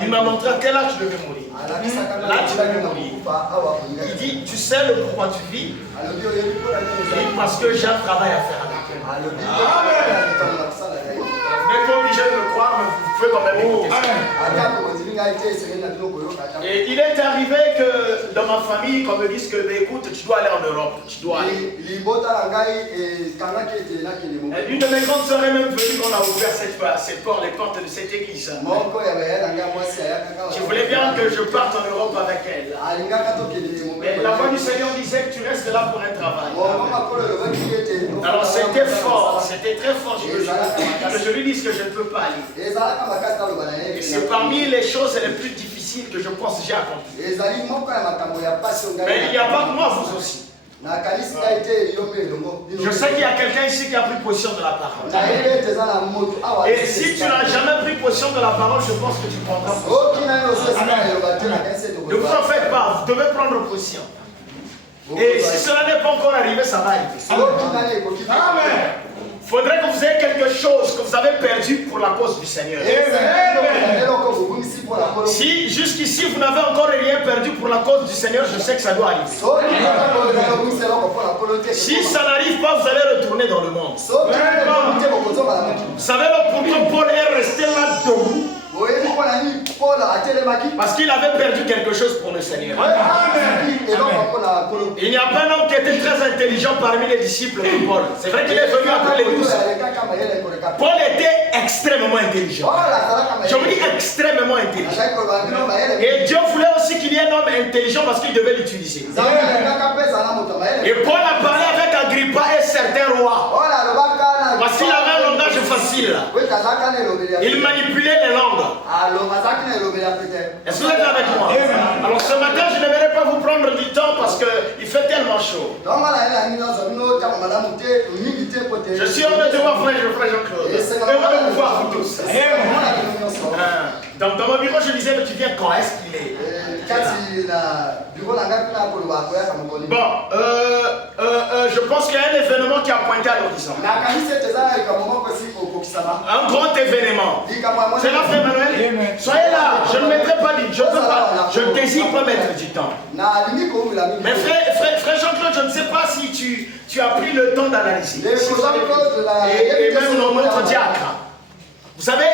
Il m'a montré à quel âge je devais mourir. Là, tu devais mourir. Il dit, tu sais le pourquoi tu vis? Et parce que j'ai un travail à faire avec toi. Vous n'êtes pas obligé de me croire, mais vous pouvez quand même écouter ça. Et il est arrivé que dans ma famille, qu'on me dise que, bah, écoute, tu dois aller en Europe. Tu dois aller. Une de mes grandes sœurs est même venue quand on a ouvert cette porte, les portes de cette église. Je voulais bien que je parte en Europe avec elle. Mais la voix du Seigneur disait que tu restes là pour un travail. Alors c'était fort, c'était très fort. Je lui dis que je ne peux pas aller. Et c'est parmi les choses les plus difficiles que je pense que j'ai accomplies. Mais il n'y a pas que moi, vous aussi. Je sais qu'il y a quelqu'un ici qui a pris position de la parole. Et si tu n'as jamais pris position de la parole, je pense que tu prendras position. Ne vous en faites pas, vous devez prendre position. Et si cela n'est pas encore arrivé, ça va arriver. Amen. Il faudrait que vous ayez quelque chose que vous avez perdu pour la cause du Seigneur. Si jusqu'ici vous n'avez encore rien perdu pour la cause du Seigneur, je sais que ça doit arriver. Si ça n'arrive pas, vous allez retourner dans le monde. Vous savez pourquoi Paul est resté là debout? Parce qu'il avait perdu quelque chose pour le Seigneur. Il n'y a pas un homme qui était très intelligent parmi les disciples de Paul. C'est vrai qu'il est venu après les 12. Paul était extrêmement intelligent. Je vous dis extrêmement intelligent. Et Dieu voulait aussi qu'il y ait un homme intelligent parce qu'il devait l'utiliser. Et Paul a parlé avec Agrippa et certains rois. Parce qu'il avait un langage facile. Il manipulait les langues. Est-ce que vous êtes avec moi? Alors ce matin, je n'aimerais pas vous prendre du temps parce qu'il fait tellement chaud. Je suis heureux de voir frère Jean-Claude. Heureux de vous voir vous tous. Dans mon bureau, je disais, mais tu viens quand est-ce qu'il est? Bon, je pense qu'il y a un événement qui a pointé à l'horizon. Un grand événement. C'est là, frère Manuel. Soyez là, je ne mettrai pas du temps. Je ne peux pas. Je ne désire pas mettre du temps. Mais frère Jean-Claude, je ne sais pas si tu as pris le temps d'analyser. Et même notre diacre. Vous savez,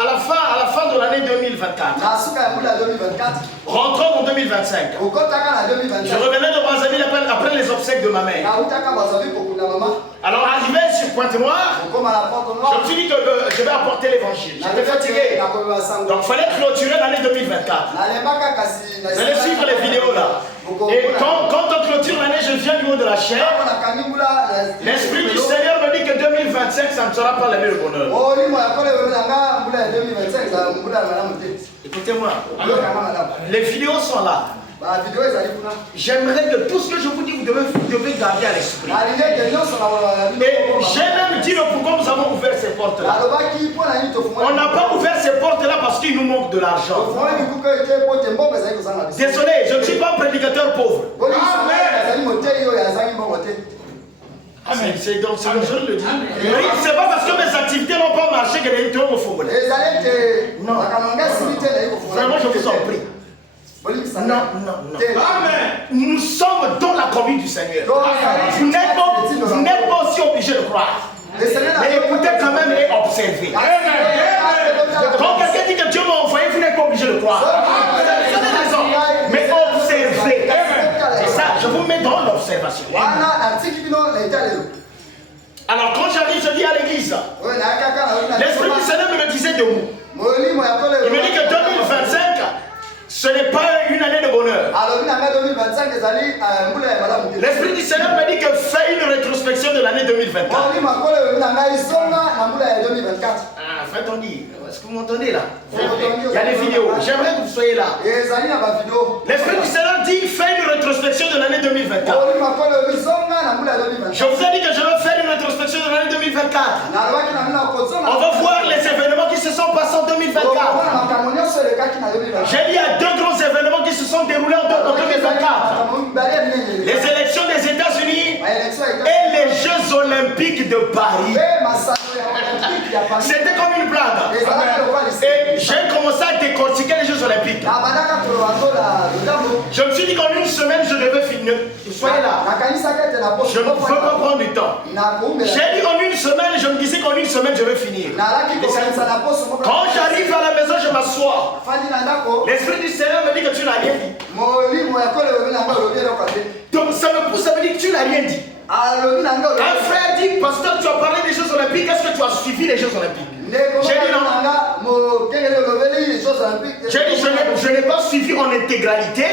à la fin de l'année 2024, rentrons en 2025. Je revenais de Brazzaville après les obsèques de ma mère. Alors arrivé sur Pointe-Noire, je me suis dit que je vais apporter l'évangile. J'étais fatigué. Donc il fallait clôturer l'année 2024. Vous allez suivre les vidéos là. Et quand on clôture l'année, je viens du haut de la chair. L'Esprit du Seigneur me dit que 2025, ça ne sera pas la même bonheur. Écoutez-moi, les vidéos sont là. J'aimerais que tout ce que je vous dis, vous devez garder à l'esprit. Et j'ai même dit le pourquoi nous avons ouvert ces portes-là. On n'a pas ouvert ces portes-là parce qu'il nous manque de l'argent. Désolé, je ne suis pas un prédicateur pauvre. Amen. C'est donc ce que je le dis. C'est pas parce que mes activités n'ont pas marché que les gens vont foutre. Non. Vraiment, je vous en prie. Non. Amen. Nous sommes dans la conduite du Seigneur. Vous n'êtes pas aussi obligé de croire. Mais écoutez quand même et observez. Quand quelqu'un dit que Dieu m'a envoyé, vous n'êtes pas obligé de croire. Vous avez raison. Mais observez. C'est ça, je vous mets dans l'observation. Alors quand j'arrive, je dis à l'église, l'Esprit du Seigneur me le disait de vous. Il me dit que 2025, ce n'est pas une année de bonheur. L'Esprit du Seigneur me dit que fais une rétrospection de l'année 2024. Faites on dit, est-ce que vous m'entendez là? Il y a des vidéos, j'aimerais que vous soyez là. L'Esprit du Seigneur dit fais une rétrospection de l'année 2024. Je vous ai dit que je vais faire une rétrospection de l'année 2024. On va voir les événements qui se sont passés en 2024. J'ai dit il y a deux grands événements qui se sont déroulés en 2024. Les élections des États-Unis et les Jeux Olympiques de Paris. C'était comme une blague. Et j'ai commencé à décortiquer les Jeux Olympiques. Je me suis dit qu'en une semaine, je devais finir. Soyez là. Je ne veux pas prendre du temps. J'ai dit en une semaine, je me disais qu'en une semaine, je vais finir. Quand j'arrive à la maison, je m'assois. L'Esprit du Seigneur me dit que tu n'as rien dit. Donc ça me pousse à me dire que tu n'as rien dit. Un frère dit, pasteur, tu as parlé des Jeux Olympiques, est-ce que tu as suivi les Jeux Olympiques? J'ai dit non. J'ai dit je n'ai pas suivi en intégralité,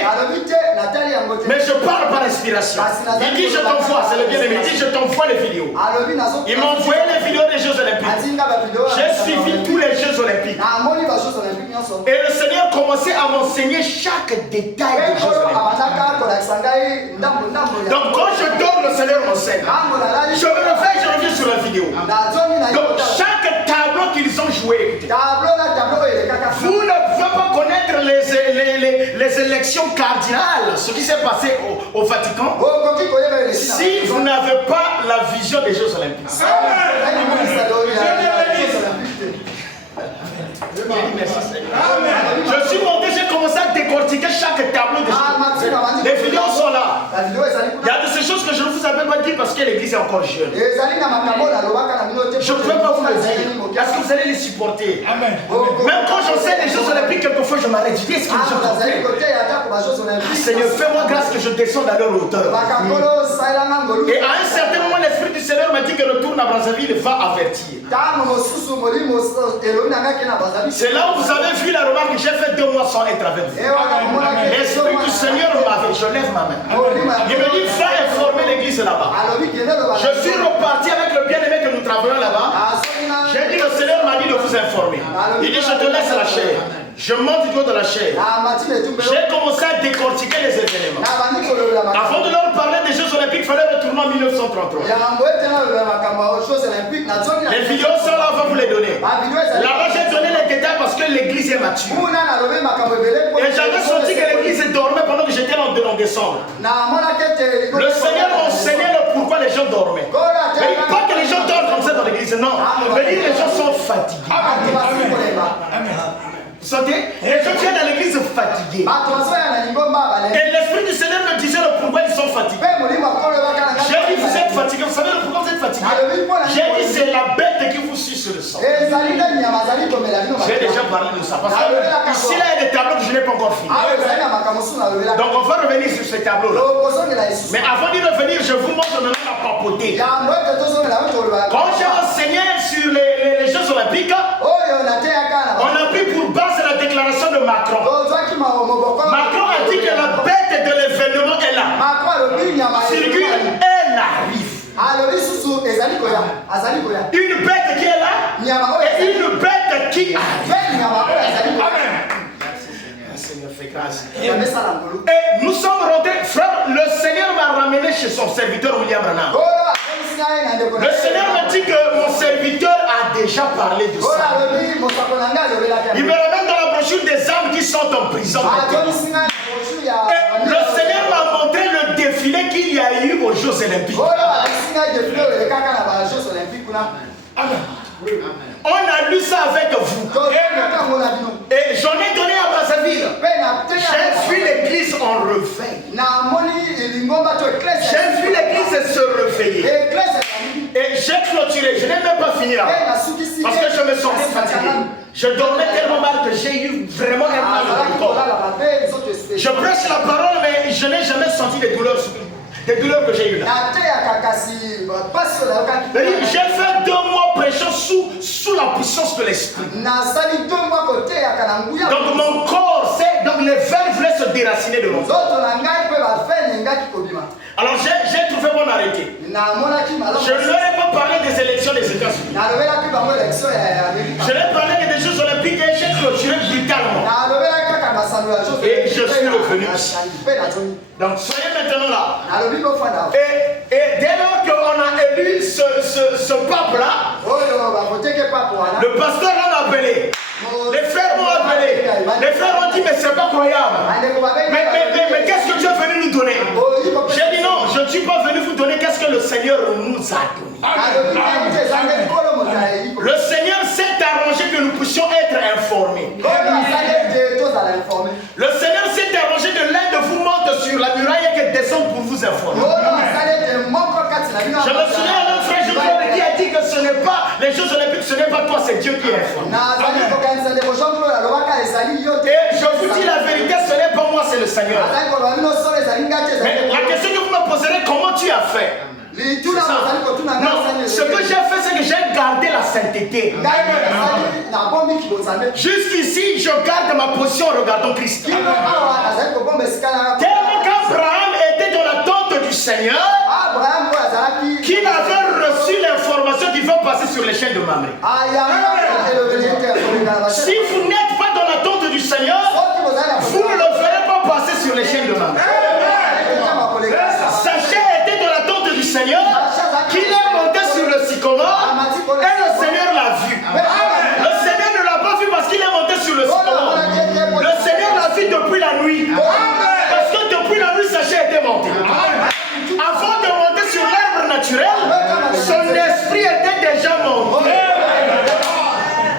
mais je parle par inspiration. Il dit je t'envoie, c'est le bien-aimé, il dit je t'envoie les vidéos. Il m'a envoyé les vidéos des Jeux Olympiques. J'ai suivi tous les Jeux Olympiques. Et le Seigneur commençait à m'enseigner chaque détail des Jeux Olympiques. Donc quand je dors, le Seigneur m'enseigne. Je me réveille, je reviens sur la vidéo. Donc chaque tableau qu'ils ont joué, vous ne pouvez pas connaître les élections cardinales, ce qui s'est passé au Vatican, si vous n'avez pas la vision des Jeux Olympiques. Je suis monté, j'ai commencé à décortiquer chaque tableau des Jeux. Les vidéos sont là. Il y a de ces choses que je ne vous avais pas dit parce que l'église est encore jeune. Je ne peux pas vous le dire. Est-ce que vous allez les supporter? Même quand j'enseigne les Jeux Olympiques, quelquefois je m'arrête. Je dis, est-ce que les gens Seigneur, fais-moi grâce que je descende à leur hauteur. Et à un certain moment, l'Esprit du Seigneur m'a dit que retourne à Brazzaville va avertir. C'est là où vous avez vu la remarque que j'ai fait 2 mois sans être avec vous. L'Esprit du Seigneur m'avait, je lève ma main. Il me dit, va informer l'église là-bas. Je suis reparti avec le bien-aimé que nous travaillons là-bas. J'ai dit, le Seigneur m'a dit de vous informer. Il dit, je te laisse la chair. Je monte du doigt de la chair. J'ai commencé à décortiquer les événements. Avant de leur parler des Jeux Olympiques, il fallait retourner en 1933. Les vidéos sont là, on va vous les donner. Là-bas, j'ai donné les détails parce que l'église est mature. Et j'avais senti que l'église dormait pendant que j'étais en décembre. Le Seigneur m'enseignait le pourquoi les gens dormaient. Mais pas que les gens dorment comme ça dans l'église, non. Mais les gens sont fatigués. Vous sentez? Les gens viennent à l'église fatigués. Et l'Esprit du Seigneur me disait le pourquoi ils sont fatigués. J'ai dit, vous êtes fatigués. Vous savez le pourquoi vous êtes fatigués? J'ai dit, c'est la bête qui vous suit sur le sang. J'ai déjà parlé de ça. Parce que ici, là, il y a des tableaux que je n'ai pas encore fini. Donc, on va revenir sur ces tableaux-là. Mais avant d'y revenir, je vous montre maintenant la papauté. Quand j'ai enseigné sur les Jeux Olympiques, on a pris pour base la déclaration de Macron. Macron a dit que la bête de l'événement est là. Circule, elle arrive. Une bête qui est là et une bête qui arrive. Amen. Seigneur, fais grâce. Et nous sommes rentrés, frère, le Seigneur m'a ramené chez son serviteur William Branham. Le Seigneur m'a dit que mon serviteur a déjà parlé de ça. Il me ramène dans la brochure des âmes qui sont en prison. Et le Seigneur m'a montré le défilé qu'il y a eu aux Jeux Olympiques. On a lu ça avec vous. Et j'en ai donné à Brazzaville. J'ai vu l'église en réveil. J'ai vu l'église se réveiller. Et j'ai clôturé. Je n'ai même pas fini là. Parce que je me sentais fatigué. Je dormais tellement mal que j'ai eu vraiment un mal au corps. Je prêche la parole, mais je n'ai jamais senti des douleurs que j'ai eues là. J'ai fait 2 mois prêchant sous la puissance de l'esprit. Donc mon corps, donc les veines voulaient se déraciner de mon corps. Alors j'ai trouvé bon arrêté. Je ne leur ai pas parlé des élections des États-Unis. Je leur ai parlé des Jeux Olympiques et j'ai clôturé brutalement. Et je suis revenu. Donc soyez maintenant là. Et dès lors qu'on a élu ce pape-là, le pasteur l'a appelé. Les frères m'ont appelé. Les frères ont dit, mais c'est pas croyable. Mais qu'est-ce que tu es venu nous donner? J'ai dit non, je ne suis pas venu vous donner qu'est-ce que le Seigneur nous a donné. Le Seigneur puissions être informés. Le Seigneur s'est arrangé de l'un de vous monte sur la muraille et que descende pour vous informer. Je me souviens d'un frère Jean-Claude qui a dit que ce n'est pas les choses olympiques, ce n'est pas toi, c'est Dieu qui informe. Et je vous dis la vérité, ce n'est pas moi, c'est le Seigneur. Mais la question que vous me poserez, comment tu as fait? Non, ce que j'ai fait, c'est que j'ai gardé la sainteté. Jusqu'ici, je garde ma position en regardant Christ. Tellement qu'Abraham était dans l'attente du Seigneur, qu'il avait reçu l'information qu'il va passer sur les chaînes de Mamré. Si vous n'êtes pas dans l'attente du Seigneur, vous ne le verrez pas passer sur les chaînes de Mamré. Sachez était dans l'attente du Seigneur, qu'il est monté sur le sycomore et le Seigneur l'a vu. Le Seigneur ne l'a pas vu parce qu'il est monté sur le sycomore. Le Seigneur l'a vu depuis la nuit. Parce que depuis la nuit, Sachez était monté. Avant de monter sur l'arbre naturel, son esprit était déjà monté.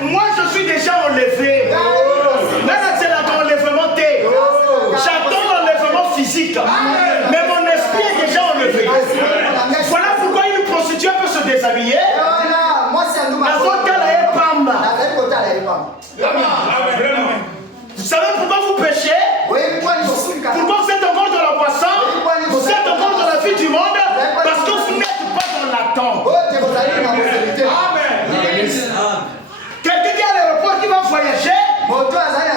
Moi, je suis déjà enlevé. Même c'est l'enlèvement T. J'attends l'enlèvement physique. Mais mon esprit est déjà enlevé. Voilà pourquoi une prostituée peut se déshabiller. Vous savez pourquoi vous péchez? Pourquoi vous êtes encore dans la boisson? Vous êtes encore dans la vie du monde? Parce que vous n'êtes pas dans l'attente. Quelqu'un qui a l'aéroport qui va voyager,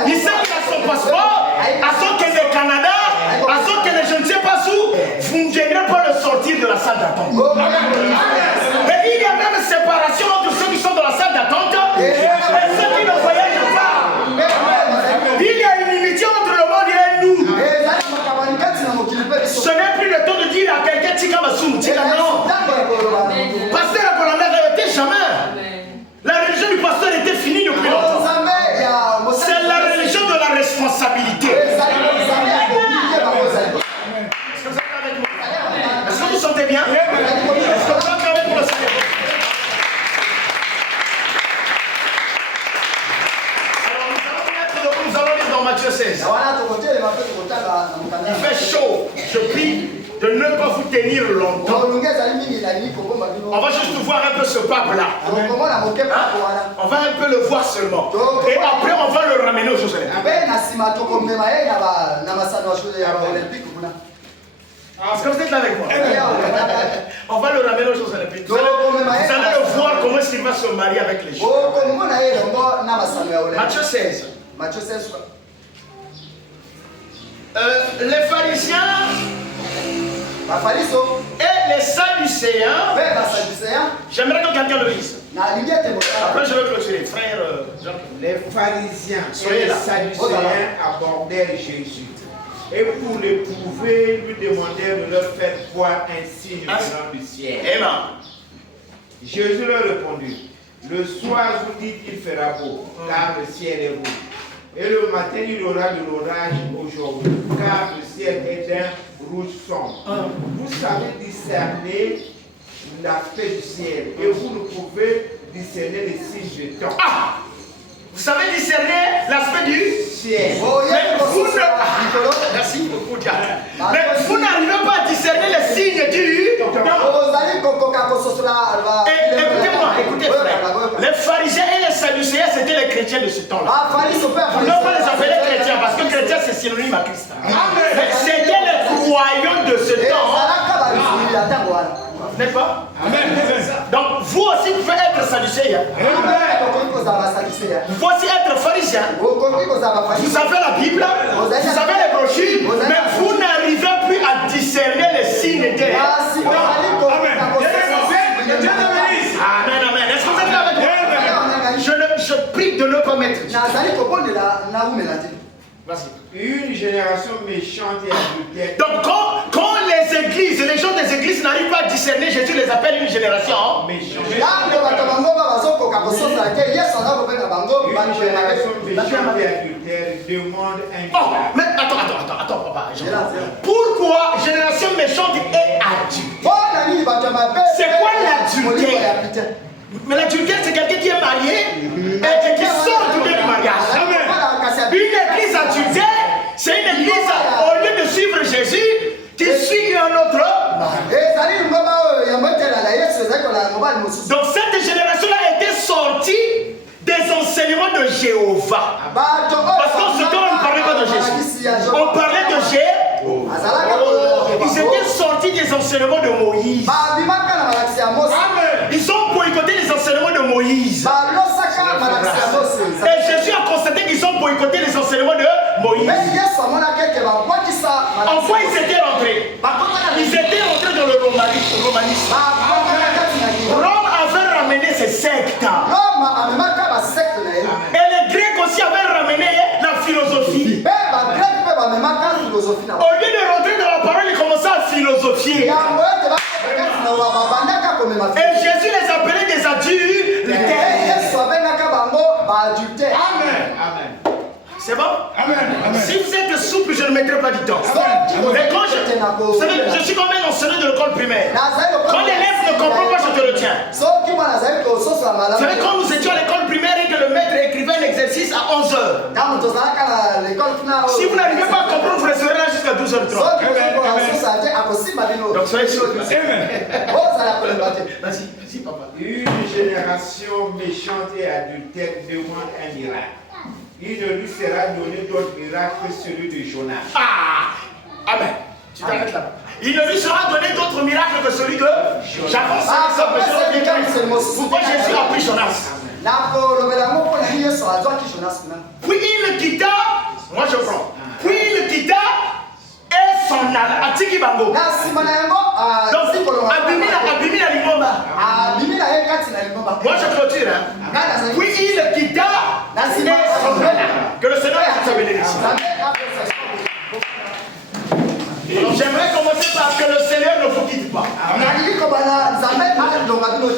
il sait qu'il a son passeport, à son qu'il est au Canada, à son qu'il est je ne sais pas où, vous ne viendrez pas le sortir de la salle d'attente. Mais il y a même une séparation entre ceux qui sont dans la salle d'attente et ceux qui ne voyagent pas. Il y a une unité entre le monde et nous. Ce n'est plus le temps de dire à quelqu'un Tika Massoum, Tika non. Pasteur Abolanda n'arrêtait jamais. La religion du pasteur était finie depuis longtemps. C'est la religion de la responsabilité. Est-ce que vous êtes avec moi? Est-ce que vous sentez bien? Est-ce que vous êtes avec pour le Seigneur? Alors nous allons lire dans Matthieu 16. Il fait chaud. Je prie de ne pas vous tenir longtemps. On va juste voir un peu ce pape-là. On va un peu le voir seulement. Et après, on va le ramener aux Jeux Olympiques. Est-ce que vous êtes là avec moi? On va le ramener aux Jeux Olympiques. Vous allez le voir comment est-ce qu'il va se marier avec les gens. Matthieu 16. Les pharisiens et les sadducéens. J'aimerais que quelqu'un le lise. Après je vais clôturer. Frère les pharisiens et les sadducéens abordèrent Jésus. Et pour l'éprouver, lui demandèrent de leur faire voir un signe venant du ciel. Amen. Jésus leur répondit: le soir vous dites qu'il fera beau, car le ciel est rouge. Et le matin il y aura de l'orage aujourd'hui, car le ciel est d'un rouge sombre. Vous savez discerner l'aspect du ciel, et vous ne pouvez discerner les signes du temps. Vous savez discerner l'aspect du ciel. Mais vous ne... Merci beaucoup, Dieu. Mais vous n'arrivez pas à discerner les signes du temps. Écoutez-moi, écoutez frère. Les pharisiens et les sadducéens, c'était les chrétiens de ce temps-là. On ne peut pas les appeler chrétiens parce que chrétien c'est synonyme à Christ. Mais c'était les croyants de ce temps. N'est-ce pas? Donc vous aussi vous pouvez être sadducéen. Vous pouvez aussi être pharisien. Vous avez la Bible, vous avez les brochures, mais vous n'arrivez plus à discerner les signes de Dieu. Amen, amen. Est-ce que vous êtes là avec moi? Je prie de ne pas mettre. Une génération méchante et adultère. Donc quand les églises, les gens des églises n'arrivent pas à discerner, Jésus les appelle une génération méchante. Une génération méchante et adultère demande un miracle. Mais attends, papa. Pourquoi génération méchante et adulte? C'est quoi l'adultère? Mais l'adultère, c'est quelqu'un qui est marié et qui sort Jéhovah. Parce qu'en ce temps, on ne parlait pas de Jésus. On parlait de Jéhovah. Ils étaient sortis des enseignements de Moïse. Ils ont boycotté les enseignements de Moïse. Et Jésus a constaté qu'ils ont boycotté les enseignements de Moïse. En quoi ils étaient rentrés? Ils étaient rentrés dans le romanisme. Rome avait ramené ses sectes. Et les Grecs aussi avaient ramené la philosophie. Au lieu de rentrer dans la parole, ils commençaient à philosophier. Et Jésus les appelait des adultères. Amen. C'est bon? Amen. Si vous êtes souple, je ne mettrai pas du temps. Mais quand vous savez, je suis comme un enseignant de l'école primaire. Quand l'élève ne comprend pas, je te retiens. Vous savez, quand nous étions à l'école primaire et que le maître écrivait un exercice à 11h. Si vous n'arrivez pas à comprendre, vous resterez là jusqu'à 12h30. Donc soyez sûrs. Vas-y, papa. Une génération méchante et adultère demande un miracle. Il ne lui sera donné d'autre miracle que celui de Jonas. Amen. Tu t'arrêtes là. Il ne lui sera donné d'autre miracle que celui de Jonas. Pourquoi Jésus a pris Jonas? Puis il quitta, moi je prends. Puis il quitta et s'en alla. Atiki Bango. Donc, Abimina Limomba. Moi je clôture. Puis il quitta et s'en alla. Que le Seigneur ait sa bénédiction. J'aimerais commencer par que le Seigneur ne vous quitte pas.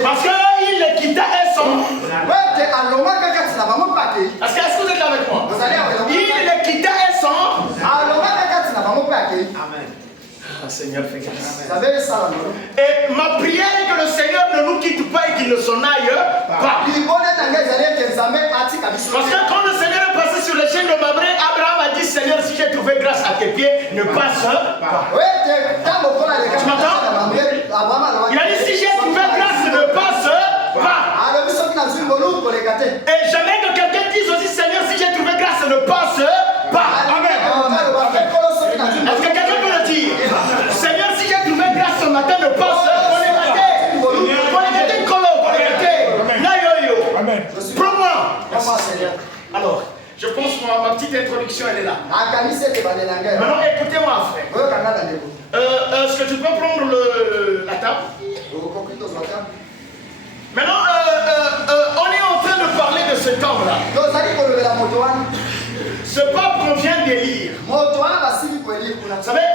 Parce qu'il le quitta et s'en alla. Est-ce que vous êtes là avec moi? Il le quitta et s'en alla. Amen. Seigneur, fais grâce. Et ma prière est que le Seigneur ne nous quitte pas et qu'il ne s'en aille pas. Parce que quand le Seigneur est passé sur les chaînes de Mamré, Abraham a dit: Seigneur, si j'ai trouvé grâce à tes pieds, ne passe pas. Tu m'entends? Il a dit: si j'ai trouvé grâce, ne passe pas. Et jamais que quelqu'un dise aussi: Seigneur, si j'ai trouvé grâce, ne passe pas. Amen. Est-ce que quelqu'un peut le dire? Seigneur, si j'ai trouvé grâce ce matin, ne passe pas. Prends-moi. Alors, je pense que ma petite introduction, elle est là. Maintenant, écoutez-moi, frère. Est-ce que tu peux prendre la table? Maintenant, on est en train de parler de ce temps-là. Ce pape qu'on vient d'élire. Vous savez,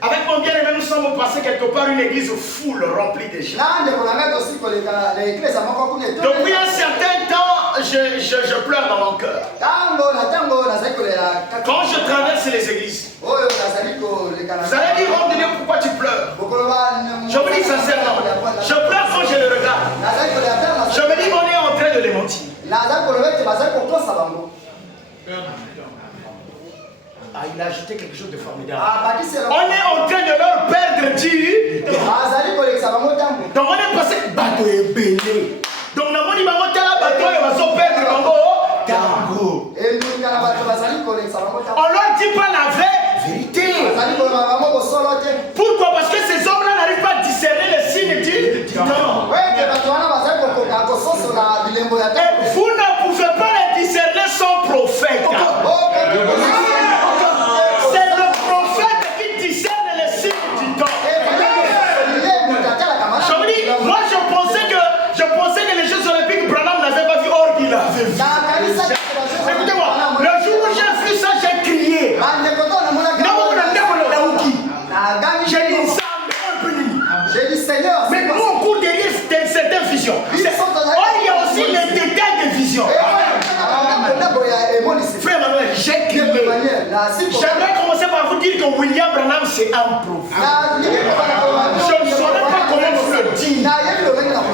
avec mon bien-aimé, nous sommes passés quelque part une église full, remplie de gens. Depuis un certain temps, je pleure dans mon cœur. Quand je traverse les églises, vous allez dire: homme de Dieu, pourquoi tu pleures? Je vous dis sincèrement, je pleure quand je le regarde. Je me dis: on est en train de les mentir. Il a ajouté quelque chose de formidable. On est en train de leur perdre du. Donc on est passé bateau et belé. Donc on a dit: bateau et bateau perdre tango. On leur dit pas la vraie vérité. Pourquoi? Parce que ces hommes-là n'arrivent pas à discerner les signes du temps. Vous ne pouvez pas les discerner sans prophète. C'est le prophète qui discerne les signes du temps. Je me dis, moi je pensais que les Jeux Olympiques, Branham n'avait pas vu, or qu'il avait vu. Écoutez-moi, le jour où j'ai vu ça, j'ai crié. J'ai dit: Seigneur, mais nous on court derrière certaines visions. Or il y a aussi les détails des visions. Frère Manuel, j'ai crié. J'aimerais commencer par vous dire que William Branham c'est un prophète. Je ne saurais pas comment vous le dire.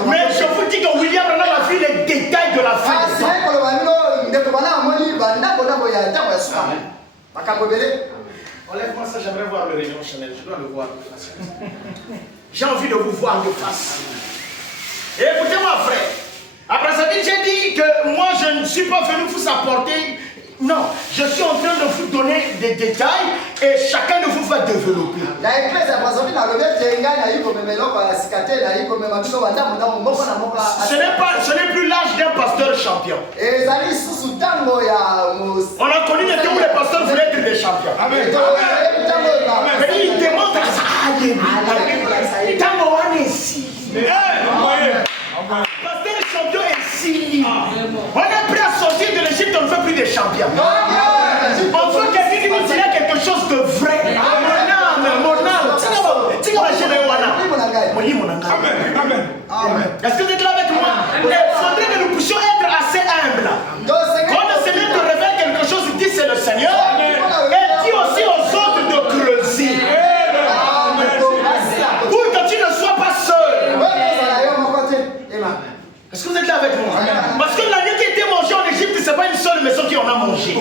Mais je vous dis que William Branham a vu les détails de la fin. Enlève-moi ça, j'aimerais voir le rayon Chanel. Je dois le voir de face. J'ai envie de vous voir de face. Et écoutez-moi, frère. Après ça, j'ai dit que moi je ne suis pas venu vous apporter. Non, je suis en train de vous donner des détails et chacun de vous va développer. Ce n'est plus l'âge d'un pasteur champion. On a connu des temps où les pasteurs voulaient être des champions. Amen. Mais il démontre ça. Pasteur champion est si libre. On est prêt à sortir de l'Égypte, on ne fait plus des champions. On veut quelqu'un qui nous dirait quelque chose de vrai. Est-ce que vous êtes là avec moi? Il faudrait que nous puissions être assez humbles. Quand le Seigneur te révèle quelque chose, il dit c'est le Seigneur. Et dit aussi aux autres de creuser. Pour que tu ne sois pas seul. Est-ce que vous êtes là avec moi? Parce que l'année qui était mangée en Égypte, ce n'est pas une seule maison qui en a mangé.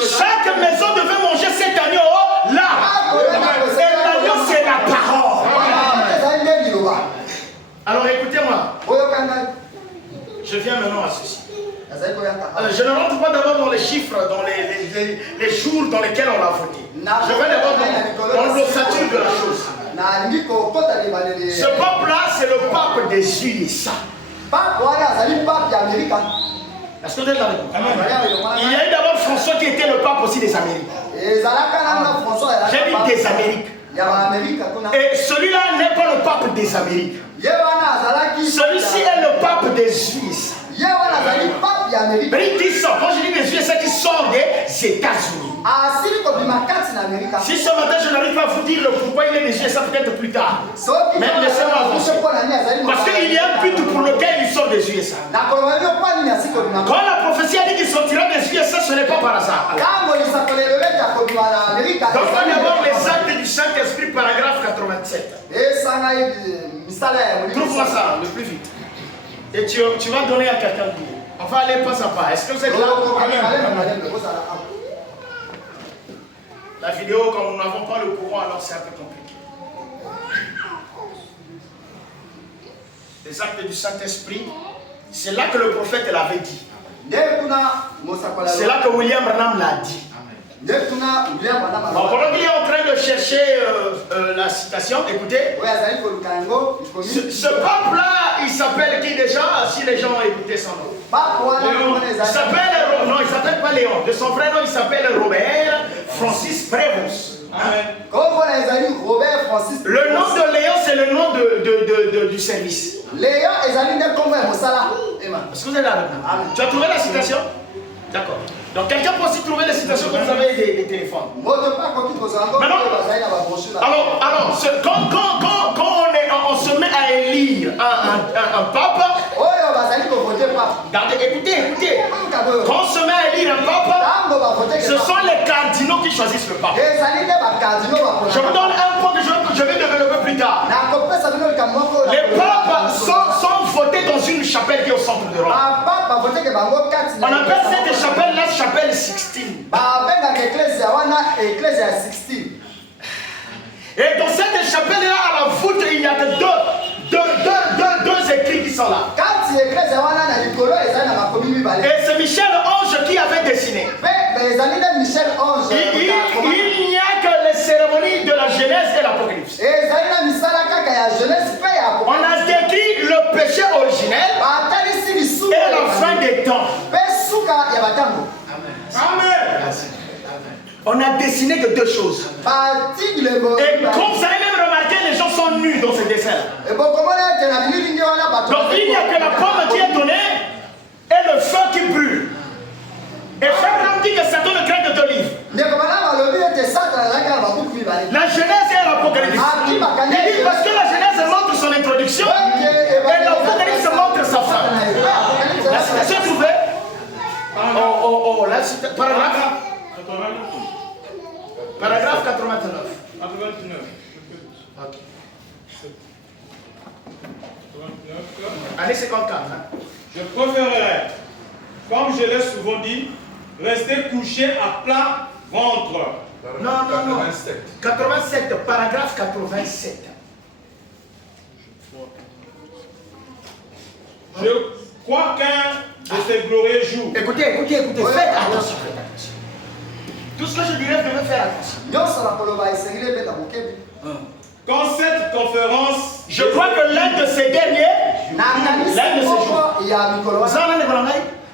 Chaque maison devait manger cette année là. Et l'agneau, c'est la parole. Alors écoutez-moi. Je viens maintenant à ceci. Je ne rentre pas d'abord dans les chiffres, dans les jours dans lesquels on l'a voté. Je vais d'abord dans l'ossature de la chose. Ce pape-là, c'est le pape des USA. Est-ce que vous êtes là avec moi? Il y a eu d'abord François qui était le pape aussi des Amériques. J'ai dit des Amériques. Et celui-là n'est pas le pape des Amériques. Celui-ci est le pape des USA. Mais il dit ça. Quand je dis des USA, qui sortent des États-Unis. Si ce matin je n'arrive pas à vous dire le pourquoi il est des USA, peut-être plus tard. Mais laissez-moi avancer. Parce qu'il y a un but pour lequel il sort des USA. Quand la prophétie a dit qu'il sortira des USA, ce n'est pas par hasard. Donc on va d'abord les actes du Saint-Esprit, paragraphe 87. Trouve-moi ça le plus vite. Et tu vas donner à quelqu'un d'autre. On va aller pas à pas. Est-ce que vous êtes là? La vidéo, comme nous n'avons pas le courant, alors c'est un peu compliqué. Les actes du Saint-Esprit, c'est là que le prophète l'avait dit. C'est là que William Branham l'a dit. Pendant qu'il est en train de chercher la citation, écoutez, ce pape-là, il s'appelle qui déjà? Si les gens ont écouté son nom. Il s'appelle pas Léon. De son vrai nom, il s'appelle Robert Francis Prévost. Le nom de Léon, c'est le nom du service. Est-ce que vous êtes là avec moi? Tu as trouvé la citation? D'accord. Donc quelqu'un peut aussi trouver les citations quand vous avez des téléphones. Alors quand on se met à élire un pape, regardez, écoutez. Quand on se met à élire un pape, ce sont les cardinaux qui choisissent le pape. Je vous donne un point que je vais développer plus tard. Les papes sont votés dans une chapelle qui est au centre de Rome. On appelle cette chapelle la chapelle Sixtine. Et dans cette chapelle-là, à la voûte, il y a deux écrits qui sont là. Et c'est Michel Ange qui avait dessiné. Il n'y a que les cérémonies de la Genèse et l'Apocalypse. On a décrit le péché originel et la fin des temps. Amen. On a dessiné que deux choses. Et comme vous avez même remarqué, les gens sont nus dans ce dessin. Donc il n'y a que la pomme qui est donnée et le feu qui brûle. Et Frère dit que Satan ne craint que deux livres. La Genèse et l'Apocalypse. Il dit parce que la Genèse montre son introduction et l'Apocalypse montre sa fin. La citation est trouvée. La citation. Paragraphe 89. Ok. Année 54. Hein? Je préférerais, comme je l'ai souvent dit, rester couché à plat ventre. Non. 87, paragraphe 87. Je Quoiqu'un de ces glorieux jours. Écoutez, faites attention. Tout ce que je dirais, vous devez faire attention. Quand cette conférence, je crois que l'un de ces derniers, l'un de ces jours,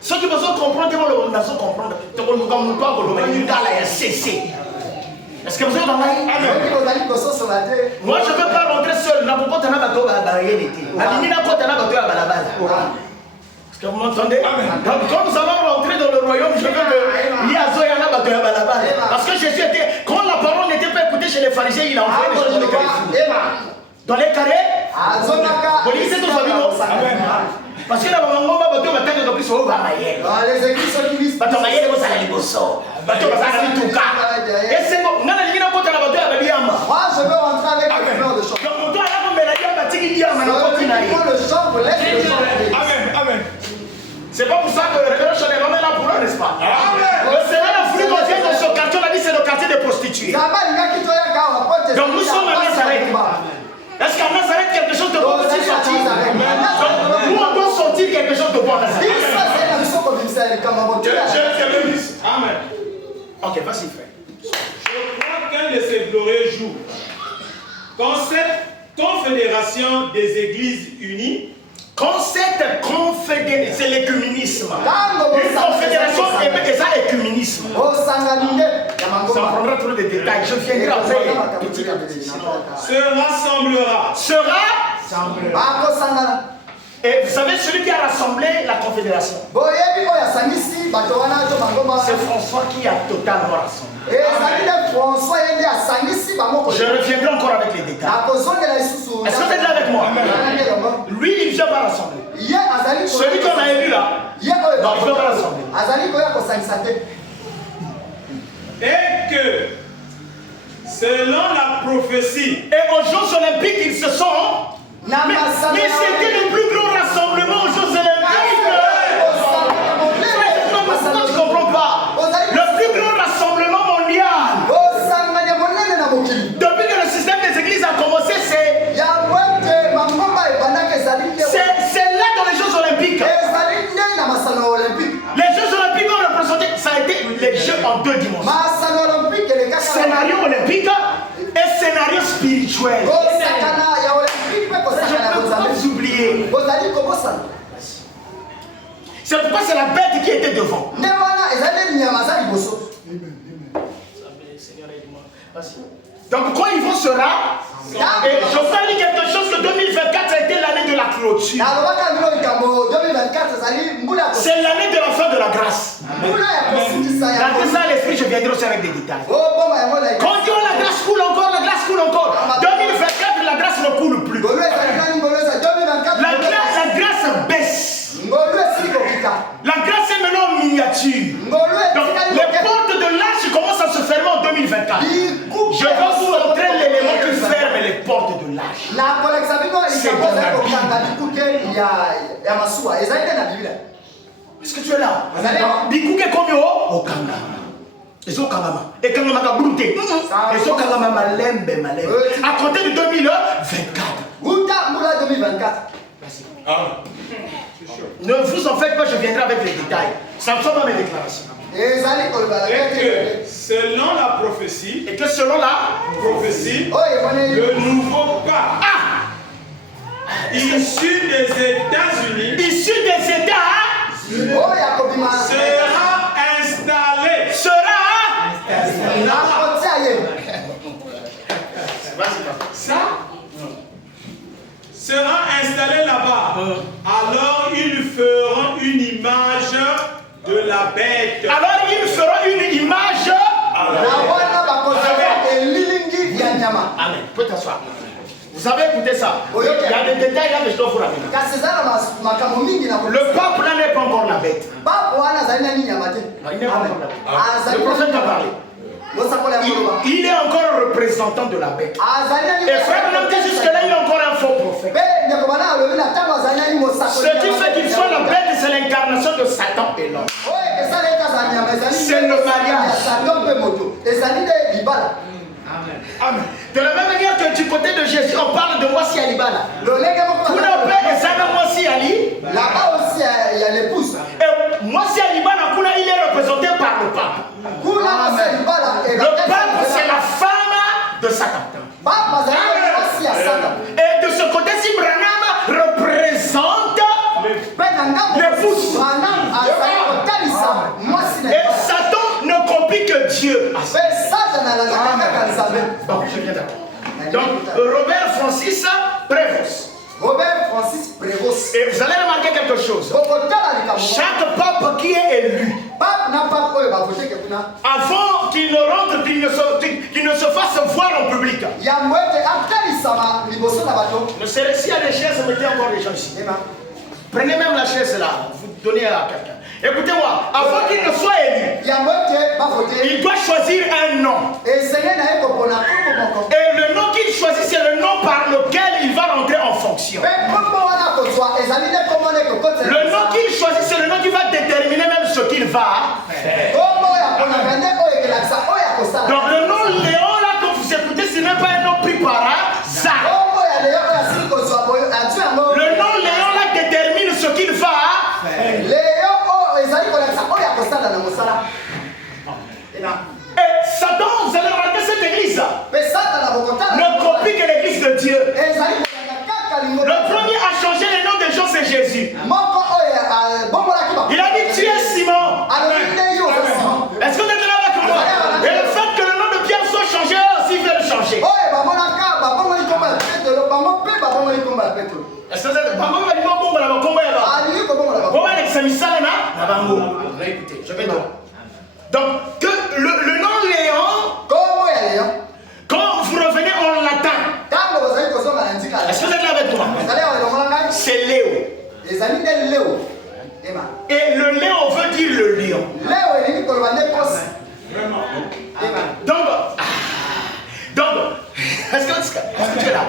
ceux qui besoin comprendre, ils vont comprendre. Est-ce que vous êtes dans la moi, je ne veux pas rentrer seul. Est-ce que vous m'entendez? Donc, quand nous allons rentrer dans le royaume, je veux que parce que Jésus était, quand la parole n'était pas écoutée chez les pharisiens, il a envoyé les gens dans les carrés. Dans les carrés, vous lisez tous les mots. Parce que la maman va battre matin de plus au Bamaye. Les églises sont qui visent. Battre Maye, vous allez les bosser. Battre Maye, tout cas. Et c'est bon. Non, il y a un côté la battre à Badiama. Moi, je veux rentrer avec le fleur de chant. Donc, on doit aller à la Badiama, Tiki Diama, on continue. Le chant, vous laissez le chant. Amen. C'est pas pour ça que le révérend Chanel est là pour eux, n'est-ce pas? Le Seigneur a voulu qu'on vienne dans ce quartier, on a dit c'est le quartier des prostituées. Donc, nous sommes à Nazareth. Est-ce qu'à Nazareth, quelque chose de bon aussi sortir? Nous, on doit sortir quelque chose de bon à Nazareth. Amen. Ok, vas-y, frère. Je crois qu'un de ces glorieux jours, quand cette confédération des églises unies, quand cette confédération, c'est l'écuménisme. Une confédération, c'est ça, écuménisme. Ça prendra trop de détails. Je viendrai après petit à petit. Se rassemblera. Et vous savez, celui qui a rassemblé la confédération, c'est François qui a totalement rassemblé. Je reviendrai encore avec les détails. Est-ce que vous êtes là avec moi? Lui, il ne vient pas rassembler. Celui qu'on a élu là, non, il ne vient pas rassembler. Et que, selon la prophétie, et aux Jeux Olympiques, ils se sont. Mais c'était le plus grand rassemblement aux Jeux Olympiques. Je ne comprends pas. Le plus grand rassemblement mondial. Depuis que le système des églises a commencé, c'est là dans les Jeux Olympiques. Les Jeux Olympiques ont représenté, ça a été les Jeux en deux dimensions. Scénario olympique et scénario spirituel. Je ne peux pas vous oublier. C'est pourquoi c'est la bête qui était devant. Donc quand ils vont se rendre, et je vous ai dit quelque chose que 2024 a été l'année de la clôture. C'est l'année de la fin de la grâce. Dans ça, l'esprit, je viendrai aussi avec des détails. Quand Dieu la grâce coule encore, 2024, la grâce ne coule plus. La grâce baisse. La grâce est maintenant en miniature. Donc les portes de l'arche commencent à se fermer en 2024. Je vais vous montrer l'élément qui ferme les portes de l'arche. C'est dans la Bible. Est-ce que tu es là? Bikuke komyo okanga. Ezo kangama. Et kangama ka brute. Ezo kangama malembe. À compter de 2024. Ne vous en faites pas, je viendrai avec les détails. Ça ne sont pas mes déclarations. Et que selon la prophétie, le nouveau pape issu des États-Unis sera installé là-bas. Alors ils feront une image de la bête. Amen. Peut t'asseoir. Vous avez écouté ça? Il y a des détails là que je dois vous ramener. Le pape là n'est pas encore la bête. Non, il n'est pas encore la bête. Le prophète a parlé. Il est encore un représentant de la bête. Et frère, même jusque-là, il est encore un faux prophète. Ce qui fait qu'il soit la bête, c'est l'incarnation de Satan et l'homme. C'est le mariage. Amen. De la même manière que du côté de Jésus, on parle de moi si Alibala. Là-bas aussi, pousse. Et Satan ne copie que Dieu. Bon, je viens d'accord. Donc, Robert Francis Prévost. Et vous allez remarquer quelque chose. Chaque pape qui est élu, avant qu'il ne rentre, qu'il ne se fasse voir en public. Ne serait s'il y a des chaises, mettez encore des gens ici. Prenez même la chaise là, vous donnez à quelqu'un. Écoutez-moi, avant qu'il ne soit élu, il doit choisir un nom. Et le nom qu'il choisit, c'est le nom par lequel il va rentrer en fonction. Le nom qu'il choisit, c'est le nom qui va déterminer même ce qu'il va faire. Donc le nom Léon là que vous écoutez, ce n'est pas un nom pris par hasard. Le nom Léon là détermine ce qu'il va faire. Et Satan, vous allez remarquer cette église ne copie que l'église de Dieu. Le premier à changer le nom des gens, c'est Jésus. Il a dit tu es Simon. Est-ce que vous êtes là avec moi? Et le fait que le nom de Pierre soit changé, aussi veut le changer. Est-ce que vous êtes écoutez, je vais donc que le nom Léon, quand vous revenez en latin, est-ce que vous êtes là avec moi? C'est Léo. Et le Léon veut dire le lion. Donc, est-ce que tu es là?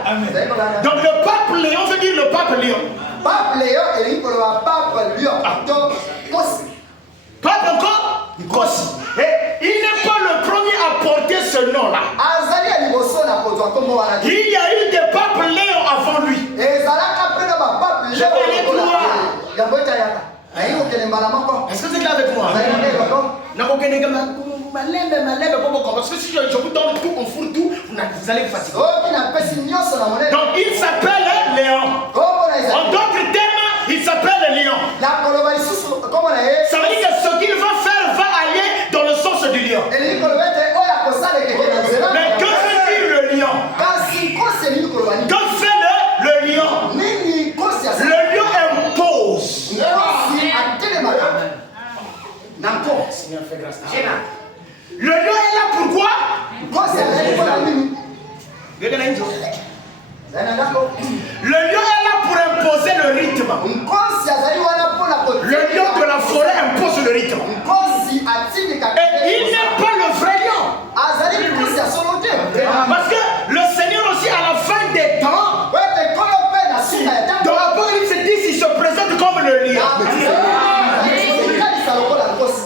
Donc le pape Léon veut dire le pape Léon. Pape Léon et le pape Léon. Pape encore? Kossi. Et il n'est pas le premier à porter ce nom-là. Il y a eu des papes Léon avant lui. Je vais aller plus loin. Est-ce que vous êtes là avec moi? Parce que si je vous donne tout, on fout tout, vous allez vous fatiguer. Donc il s'appelle Léon. En d'autres termes, il s'appelle Léon. Ça veut dire que ce qu'il va faire va aller dans le sens du lion. Mais que veut dire le lion? Que fait le lion? Le lion impose. Seigneur, fais grâce. Le lion est là pourquoi? Le lion est là pour imposer le rythme. Le lion de la forêt impose le rythme. Et il n'est pas le vrai lion. Parce que le Seigneur aussi à la fin des temps, dans l'Apocalypse 10, il se présente comme le lion.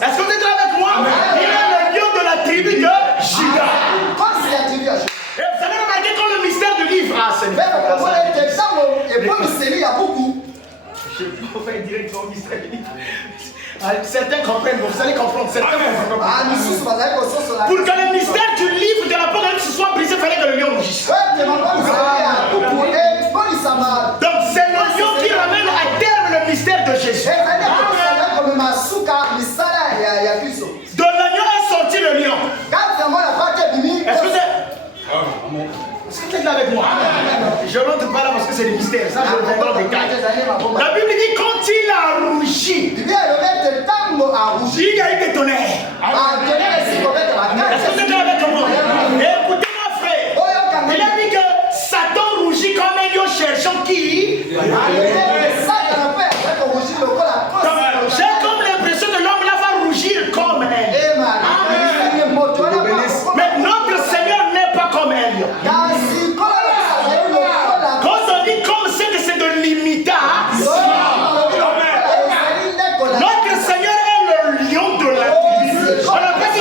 Est-ce que vous êtes là avec moi? Il est le lion de la tribu de Juda. Et vous avez remarqué quand le mystère du livre a Seigneur. Je vais faire directement au mystère du livre. Certains comprennent, vous allez comprendre. Certains comprennent. Pour que le mystère du livre de l'Apocalypse soit brisé, il fallait que le lion rougisse. Donc c'est le lion qui ramène à terme le mystère de Jésus. De l'agneau est sorti le lion. Est-ce que vous êtes là avec moi? Je ne rentre pas là parce que c'est le mystère. Ça, je reviendrai en détail. La Bible dit quand il a rougi, il y a eu des tonnerres. Est-ce que vous êtes là avec moi? Écoutez-moi, frère. Il a dit que Satan rougit comme un lion cherchant qui? J'ai comme l'impression que l'homme là va rougir comme un lion. Mais notre Seigneur n'est pas comme un lion. Quand on dit comme c'est que c'est de l'imitation. Notre Seigneur est le lion de la tribu. On appelle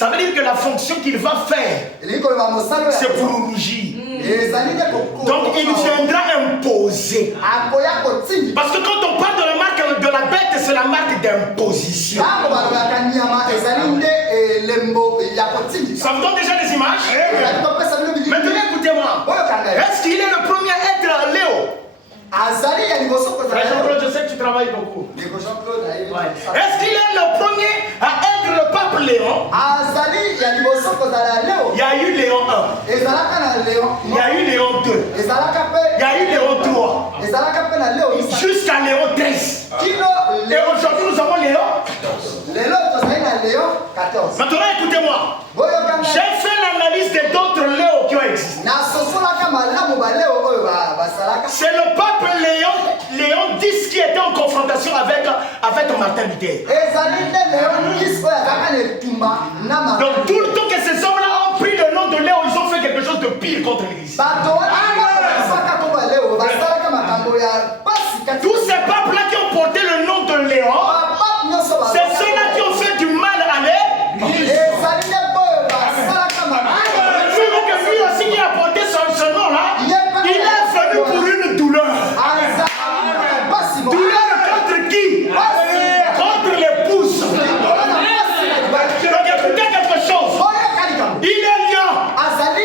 Ça veut dire que la fonction qu'il va faire, c'est pour rougir. Donc il viendra imposer. Parce que quand on parle de la marque de la bête, c'est la marque d'imposition. Ça vous donne déjà des images? Maintenant écoutez-moi. Est-ce qu'il est le premier à être Léo? Jean-Claude, je sais que tu travailles beaucoup. Est-ce qu'il est le premier à être le pape Léon? Il y a eu Léon 1. Il y a eu Léon 2. Il y a eu Léon 3. Jusqu'à Léon 13. Et aujourd'hui nous avons Léon 14. Maintenant écoutez-moi. J'ai fait l'analyse des d'autres Léos qui ont existé. C'est le pape Léon X qui était en confrontation avec Martin Luther. Donc tout le temps que ces hommes-là ont pris le nom de Léon, ils ont fait quelque chose de pire contre l'Église. Tous ces papes-là qui ont porté le nom de Léon, c'est ceux-là qui ont fait du mal à l'Église. Lui aussi qui a porté ce nom-là, il est venu pour une douleur. Douleur contre qui? Contre l'épouse. Donc écoutez quelque chose. Il est lion.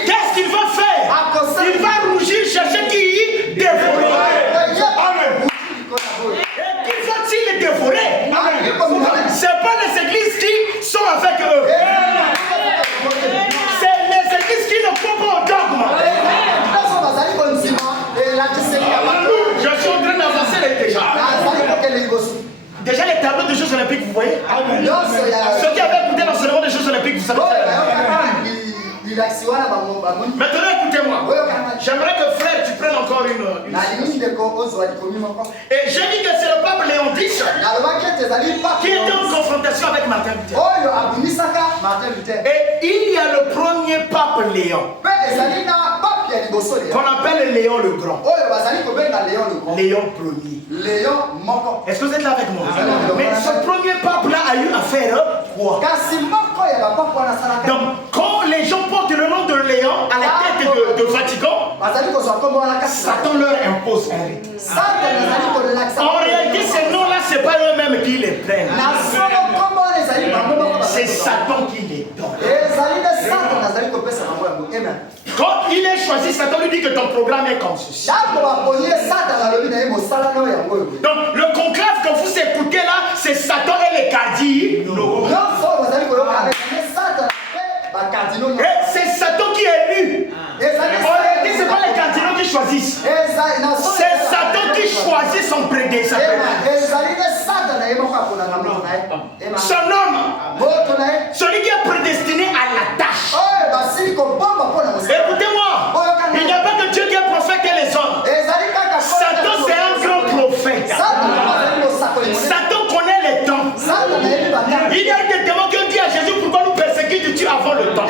Qu'est-ce qu'il va faire? Il va rougir, chercher qui? Dévorer. Et qui va-t-il dévorer? Ce n'est pas les églises qui sont avec eux. C'est les églises qui ne font pas au dogme. Je suis en train d'avancer déjà. Déjà les tableaux des Jeux Olympiques, vous voyez? Ceux qui avaient écouté l'enseignement des Jeux Olympiques, vous savez. Maintenant écoutez-moi. J'aimerais que frère tu prennes encore une. Et j'ai dit que c'est le pape Léon X qui était en confrontation avec Martin Luther. Et il y a le premier pape Léon qu'on appelle Léon le Grand. Léon Ier. Est-ce que vous êtes là avec moi? Mais ce premier pape là a eu à faire quoi? Donc quand les gens portent le nom de Léon à la tête de Vatican, Satan leur impose un rite. En réalité, ces noms-là, ce n'est pas eux-mêmes qui les prennent. C'est Satan qui les donne. Quand il est choisi, Satan lui dit que ton programme est comme ceci. Donc le conclave que vous écoutez là, c'est Satan et les cardinaux. Et c'est Satan qui est élu. En réalité, ce n'est pas les cardinaux qui choisissent. C'est Satan qui choisit son prédécesseur. Son homme, celui qui est prédestiné à la tâche. Écoutez-moi, il n'y a pas que Dieu qui est prophète et les hommes. Satan, c'est un grand prophète. Satan connaît les temps. Il y a des démons qui ont dit à Jésus, pourquoi nous persécutes-tu avant le temps?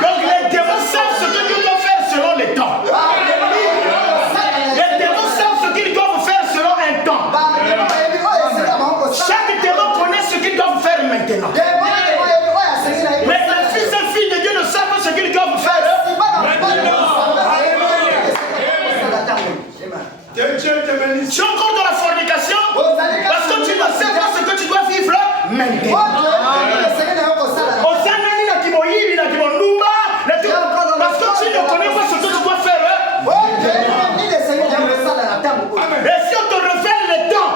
Donc les démons savent ce que Dieu doit faire selon les temps. Les démons savent ce qu'ils doivent faire selon un temps. Chaque démon connaît ce qu'ils doivent faire maintenant. Mais les fils et filles de Dieu ne savent pas ce qu'ils doivent faire. Tu es encore dans la fornication parce que tu ne sais pas ce que tu dois vivre maintenant. Parce que tu ne connais pas ce que tu dois faire. Et si on te révèle le temps,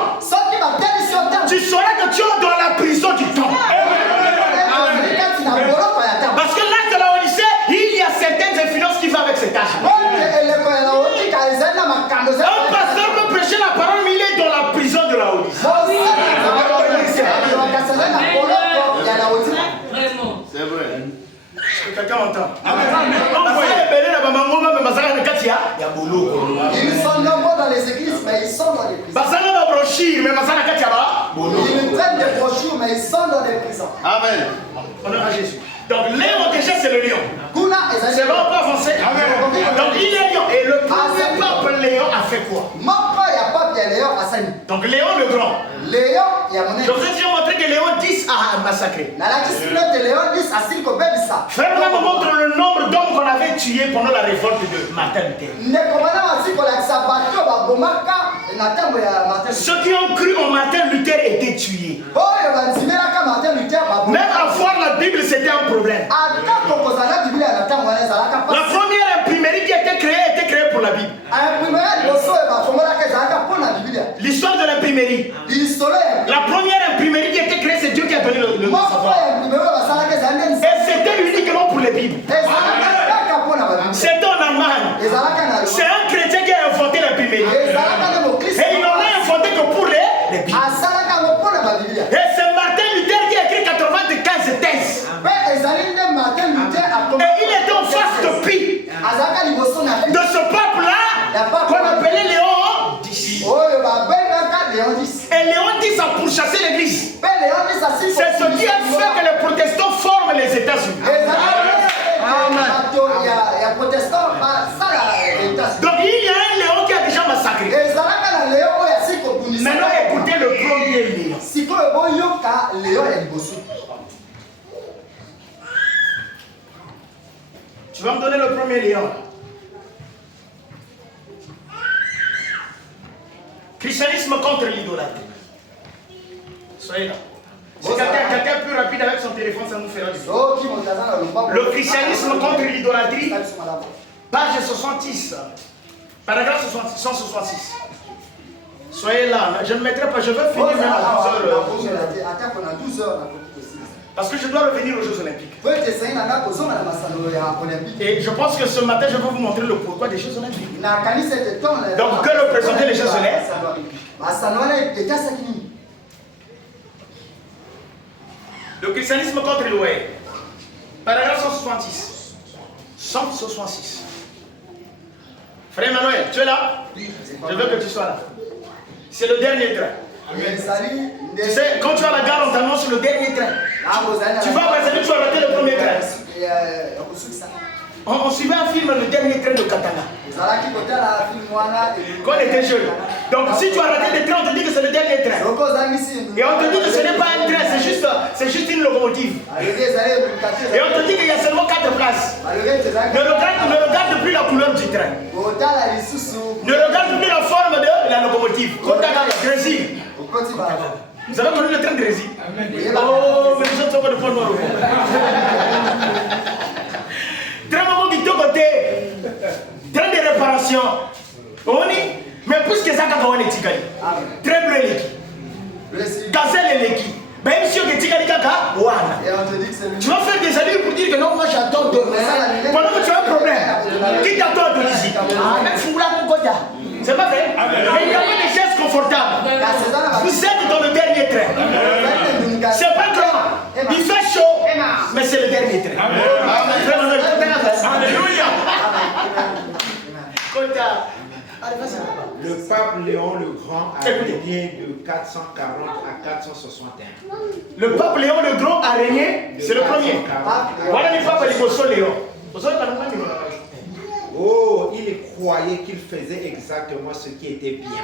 tu sauras que tu es dans la prison du temps. Parce que l'acte de la Odyssée, il y a certaines influences qui vont avec cet âge. Un pasteur peut prêcher la parole, mais il est dans la prison de la Odyssée. C'est vrai. Quelqu'un entend? Ils sont nombreux dans les églises, mais ils sont dans les prisons. Ils prennent des brochures, mais ils sont dans les prisons. Amen. Honneur à Jésus. Donc Léon déjà c'est le lion. C'est bon, on peut avancer. Donc il est lion. Et le premier pape Léon a fait quoi? Donc Léon le grand. Je vous ai déjà montré que de Léon 10 à massacrer. Frère, on me montre le nombre d'hommes qu'on avait tués pendant la révolte de Martin Luther. Ceux qui ont cru en Martin Luther étaient tués. Même avoir la Bible, c'était un problème. La première imprimerie qui a été créée pour la Bible. L'histoire de l'imprimerie. La première imprimerie qui a été créée, c'est Dieu qui a donné le savoir. Et c'était uniquement pour les Bibles. C'était en Allemagne. C'est un chrétien qui a inventé l'imprimerie. Et il n'en a inventé que pour les Bibles. Et c'est Martin Luther qui a écrit 95 thèses. Et il était en face de ce peuple-là qu'on appelait Léon X. Et Léon X a pourchassé l'église. C'est ce qui a fait que les protestants forment les États-Unis. Donc il y a un Léon qui a déjà massacré. Maintenant écoutez le premier Léon. Tu vas me donner le premier Léon. Christianisme contre l'idolâtrie. Soyez là. Si quelqu'un plus rapide avec son téléphone, ça nous fera du bien. Le christianisme contre l'idolâtrie, page 66, paragraphe 166. Soyez là, je ne mettrai pas, je veux finir même à 12 heures. Parce que je dois revenir aux Jeux Olympiques. Et je pense que ce matin, je vais vous montrer le pourquoi des Jeux Olympiques. Donc, que représentaient les Jeux Olympiques? Le christianisme contre l'Ouest. Paragraphe 166. 166. Frère Emmanuel, tu es là? Je veux que tu sois là. C'est le dernier train. Tu sais, quand tu as la gare, on t'annonce le dernier train. Tu vas parce que tu as raté le premier train. On suivait un film, le dernier train de Katanga. Quand on était jeune. Donc si tu as raté le train, on te dit que c'est le dernier train. Et on te dit que ce n'est pas un train, c'est juste une locomotive. Et on te dit qu'il y a seulement 4 places. Ne regarde plus la couleur du train. Ne regarde plus la forme de la locomotive. Katanga, Brésil. Vous avez connu le train de Brésil? Oh, mais nous sommes pas de point noir. Train de côté, train de réparation. On est, mais puisque ça quand on est tigari, très bleu l'équipe, gazelle l'équipe, même si on est tigari kaka, voilà. Tu vas faire des allusions pour dire que non, moi j'attends de. Pendant que tu as un problème, qui t'attend de ici? C'est pas vrai? Mais il n'y a pas de chaises confortables. Vous êtes dans le dernier train. C'est pas grand. Il fait chaud, mais c'est le dernier train. Alléluia. Le pape Léon le Grand a régné de 440 à 461. Le pape Léon le Grand a régné, c'est le premier. Voilà le pape Léon. Oh, il croyait qu'il faisait exactement ce qui était bien.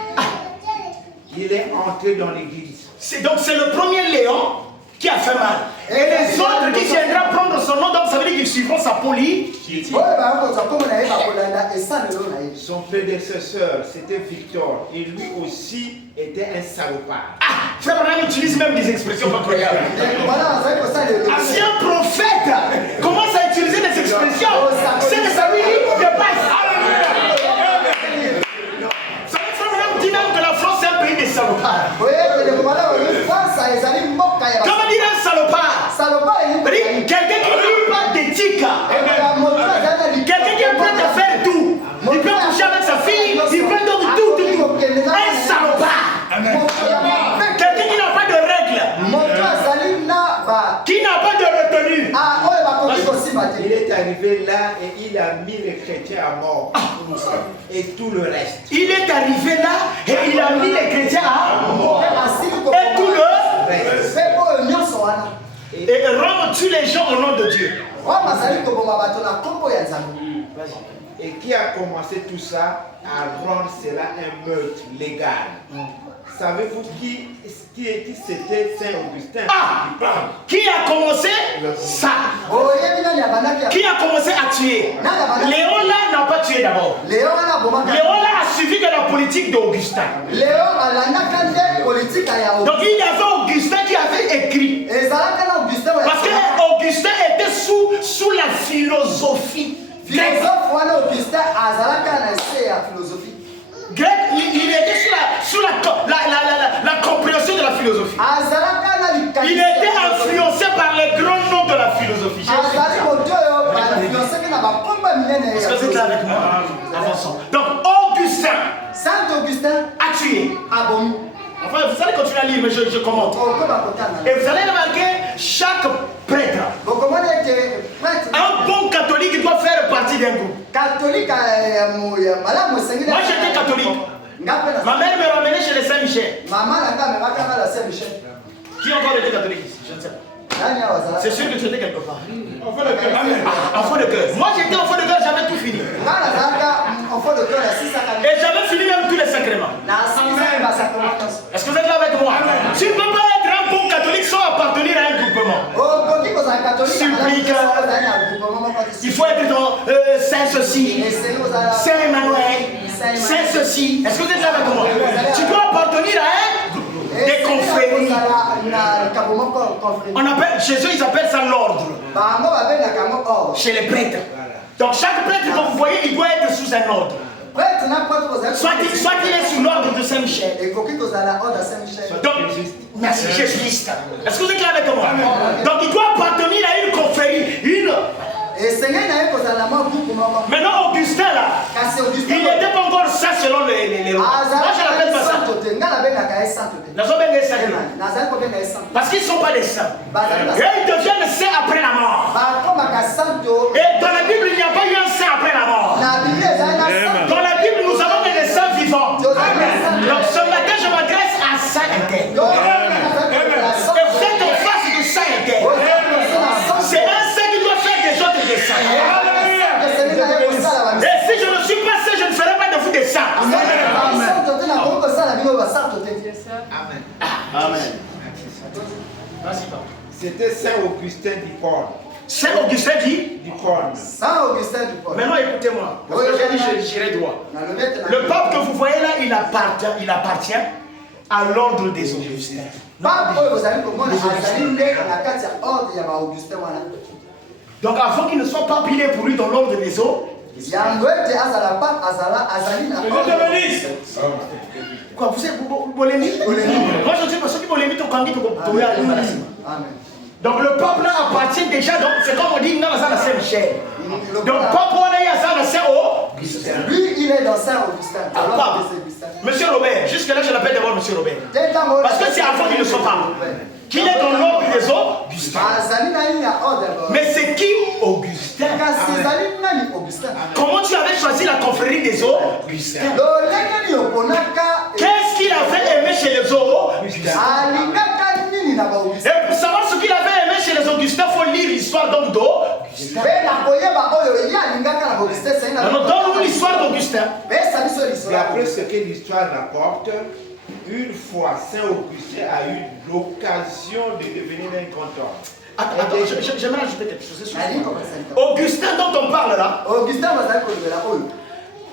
Il est entré dans l'église. Donc c'est le premier Léon qui a fait mal. Et les autres qui viendront prendre son nom, donc ça veut dire qu'ils suivront sa politique. Son prédécesseur, c'était Victor. Et lui aussi était un salopard. Ah, frère Branham utilise même des expressions incroyables. Si un prophète commence à utiliser des expressions, c'est que ça lui dépasse. Ça veut dire même que la France est un pays des salopards. Comment dire un salopard? Quelqu'un qui n'a pas d'éthique. Quelqu'un qui est prêt à faire tout. Il peut coucher avec sa fille, il peut donc tout. Un salopard. Quelqu'un qui n'a pas de règles. Qui n'a pas de retenue. Il est arrivé là et il a mis les chrétiens à mort. Et tout le reste. Il est arrivé là et il a mis les chrétiens à mort. Et tout le reste. Et Rome tue les gens au nom de Dieu. Et qui a commencé tout ça à rendre cela un meurtre légal? savez-vous qui c'était Saint Augustin? Qui a commencé ça? Qui a commencé à tuer? Léon là n'a pas tué d'abord. Léon là a suivi de la politique d'Augustin. Donc il y avait Augustin qui avait écrit. Parce que Augustin était sous la philosophie grecque. Grec, il était sous la compréhension de la philosophie. Il était influencé par les grands noms de la philosophie. Est-ce que vous êtes là avec moi? Avançons. Donc Augustin a tué. Enfin, vous allez continuer à lire, mais je commente. Et vous allez remarquer, chaque prêtre, un bon catholique doit faire partie d'un groupe. Moi j'étais catholique. Ma mère me ramenait chez les Saint-Michel. Qui a encore été catholique ici? Je ne sais pas. C'est sûr que tu étais quelque part. Enfant de cœur. Enfant de cœur. Moi j'étais enfant de cœur, j'avais tout fini. Et j'avais fini même tous les sacrements. Est-ce que vous êtes là avec moi? Tu ne peux pas être un bon catholique sans appartenir à un groupement. Supplique. Il faut être dans Saint ceci, Saint Emmanuel, Saint ceci. Est-ce que vous êtes là avec moi? Tu dois appartenir à un groupe. Des confréries. On appelle, chez eux, ils appellent ça l'ordre. Chez les prêtres. Donc chaque prêtre que vous voyez, il doit être sous un ordre. Soit il est sous l'ordre de Saint-Michel. Donc, merci, jésuiste. Est-ce que vous êtes là avec moi? Donc il doit appartenir à une confrérie, Maintenant, Augustin là, il n'était pas encore ça selon les Romains. Moi, je l'appelle pas ça. Parce qu'ils ne sont pas des saints. Et ils deviennent saints après la mort. Et dans la Bible, il n'y a pas eu un saint après la mort. Dans la Bible, nous avons des saints vivants. Donc ce matin, je m'adresse à saint interne. Et vous êtes en face de saint interne. C'est un saint qui doit faire des autres des saints. Et si je ne suis pas saint, je ne ferai pas de vous des saints. Amen. C'était Saint Augustin d'Hippone. Saint Augustin dit d'Hippone. Saint Augustin d'Hippone. Maintenant écoutez-moi. Parce que j'ai dit je dirai droit. Le pape que vous voyez là, il appartient à l'ordre des Augustins. Donc avant qu'il ne soit pas pilé pour lui dans l'ordre des eaux. Quoi, vous êtes polémique? Moi je dis que ceux qui polémiquent au Kangi, donc le peuple là appartient déjà, donc c'est comme on dit dans la Saint-Michel. Donc peuple là il y a ça dans Saint-Augustin. Lui il est dans Saint-Augustin. Monsieur Robert, jusque là je l'appelle d'abord Monsieur Robert. Parce que c'est avant qu'il ne soit pas. Qu'il est dans l'ordre des Augustins. Mais c'est qui Augustin? Comment tu avais choisi la confrérie des Augustins? Qu'est-ce qu'il avait aimé chez les Augustins? Et pour savoir ce qu'il avait aimé chez les Augustins, il faut lire l'histoire d'Augustin. Donne-nous l'histoire d'Augustin. D'après ce que l'histoire rapporte, une fois Saint Augustin a eu l'occasion de devenir un cantor. Attends, j'aimerais ajouter quelque chose. Augustin dont on parle là,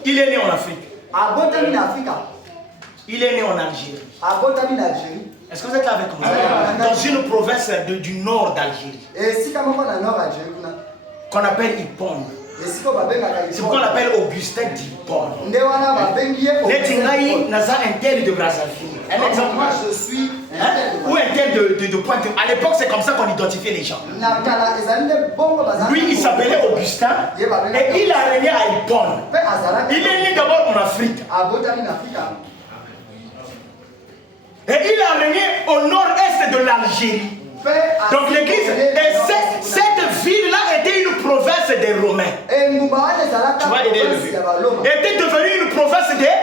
il est né en Afrique. Il est né en Algérie. Est-ce que vous êtes là avec moi? Dans une province du nord d'Algérie. Qu'on appelle Hippone. C'est pourquoi on l'appelle Augustin d'Hippone. Netingaï Naza Intel de Brazzaville. Un exemple. Moi je suis Ou Intel de Pointe. À l'époque, c'est comme ça qu'on identifiait les gens. Lui, il s'appelait Augustin et il a régné à Hippone. Il est né d'abord en Afrique. Et il a régné au nord-est de l'Algérie. Donc l'église, et cette ville-là était une province des Romains. Tu vois l'idée de vue. Était devenue une province des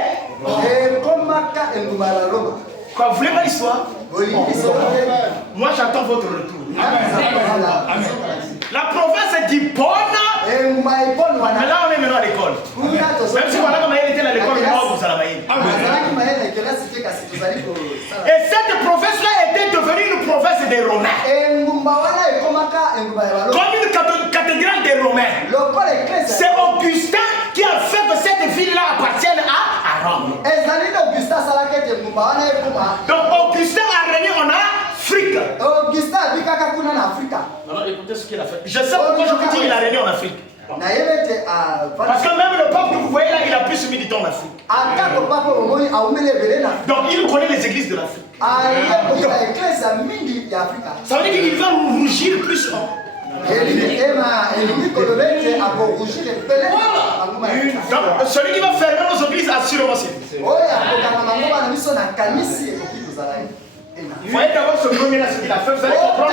Romains. Quoi, vous voulez pas l'histoire? Moi j'attends votre retour. Amen. La province d'Hippone. Mais là on est maintenant à l'école. Même si voilà comme elle était à l'école, vous allez. Et cette province-là était devenue une province des Romains. Comme une cathédrale des Romains. C'est Augustin qui a fait que cette ville-là appartienne à Rome. Donc Augustin a régné en Afrique. Alors écoutez ce qu'il a fait. Je sais pourquoi je vous dis qu'il a régné en Afrique. Parce que même le pape que vous voyez là, il a plus mis du temps en Afrique. Donc il connaît les églises de l'Afrique. Ça veut dire qu'il va rougir plus. Donc celui qui va fermer nos églises, assurément c'est lui. Vous voyez d'abord ce premier-là, ce qu'il a fait, vous allez comprendre.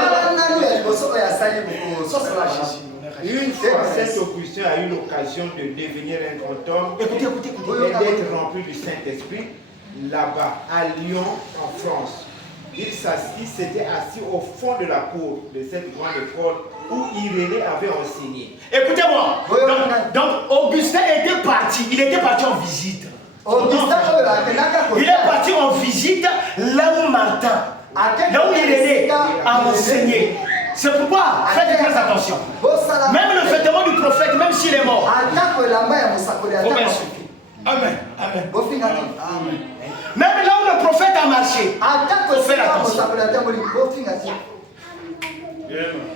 Une fois, Saint Augustin a eu l'occasion de devenir un grand homme et d'être rempli du Saint-Esprit là-bas, à Lyon, en France. Il s'était assis au fond de la cour de cette grande école où Irénée avait enseigné. Écoutez-moi, donc Augustin était parti, il était parti en visite. Il est parti en visite là où Martin, là où Irénée a enseigné. C'est pourquoi, faites très attention. Même le vêtement du prophète, même s'il est mort, faut bien suivre. Amen. Amen. Même là où le prophète a marché, faut faire attention.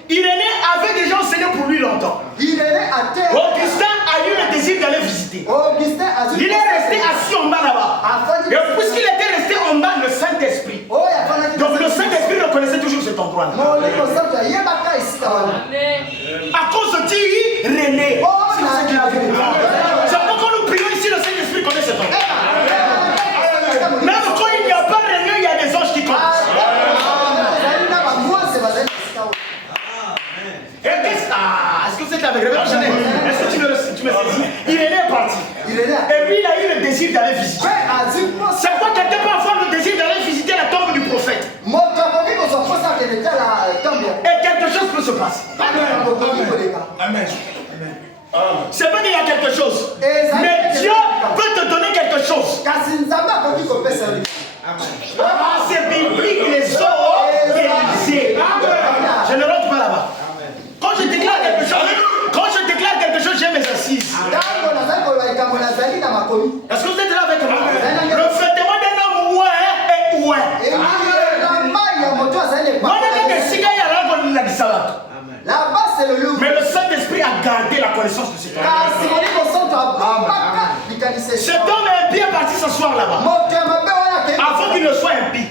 Irénée avait déjà enseigné pour lui longtemps. Augustin a eu le désir d'aller visiter. Il est resté assis en bas là-bas. Et puisqu'il était resté en bas, le Saint-Esprit. Donc le Saint-Esprit reconnaissait toujours cet endroit-là. À cause de Irénée. C'est pourquoi nous prions ici, le Saint-Esprit connaît cet endroit. Même quand il n'y a pas de réunion, il y a des anges qui connaissent. Est-ce que vous êtes avec moi? Est-ce que tu me saisis? Irénée est parti. Et lui, il a eu le désir d'aller visiter. C'est quoi quelqu'un peut avoir le désir d'aller visiter la tombe du prophète? Et quelque chose peut se passer. Amen. C'est pas qu'il y a quelque chose. Mais Dieu peut te donner quelque chose. C'est biblique, les eaux d'Élysée. Je ne rentre pas là-bas. Quand je déclare quelque chose, j'ai mes assises. Est-ce que vous êtes là avec moi? Le vêtement d'un homme ouais. Là-bas, c'est le loup. Mais le Saint-Esprit a gardé la connaissance de cet homme. Cet homme impie est parti s'asseoir là-bas. Avant qu'il ne soit impie.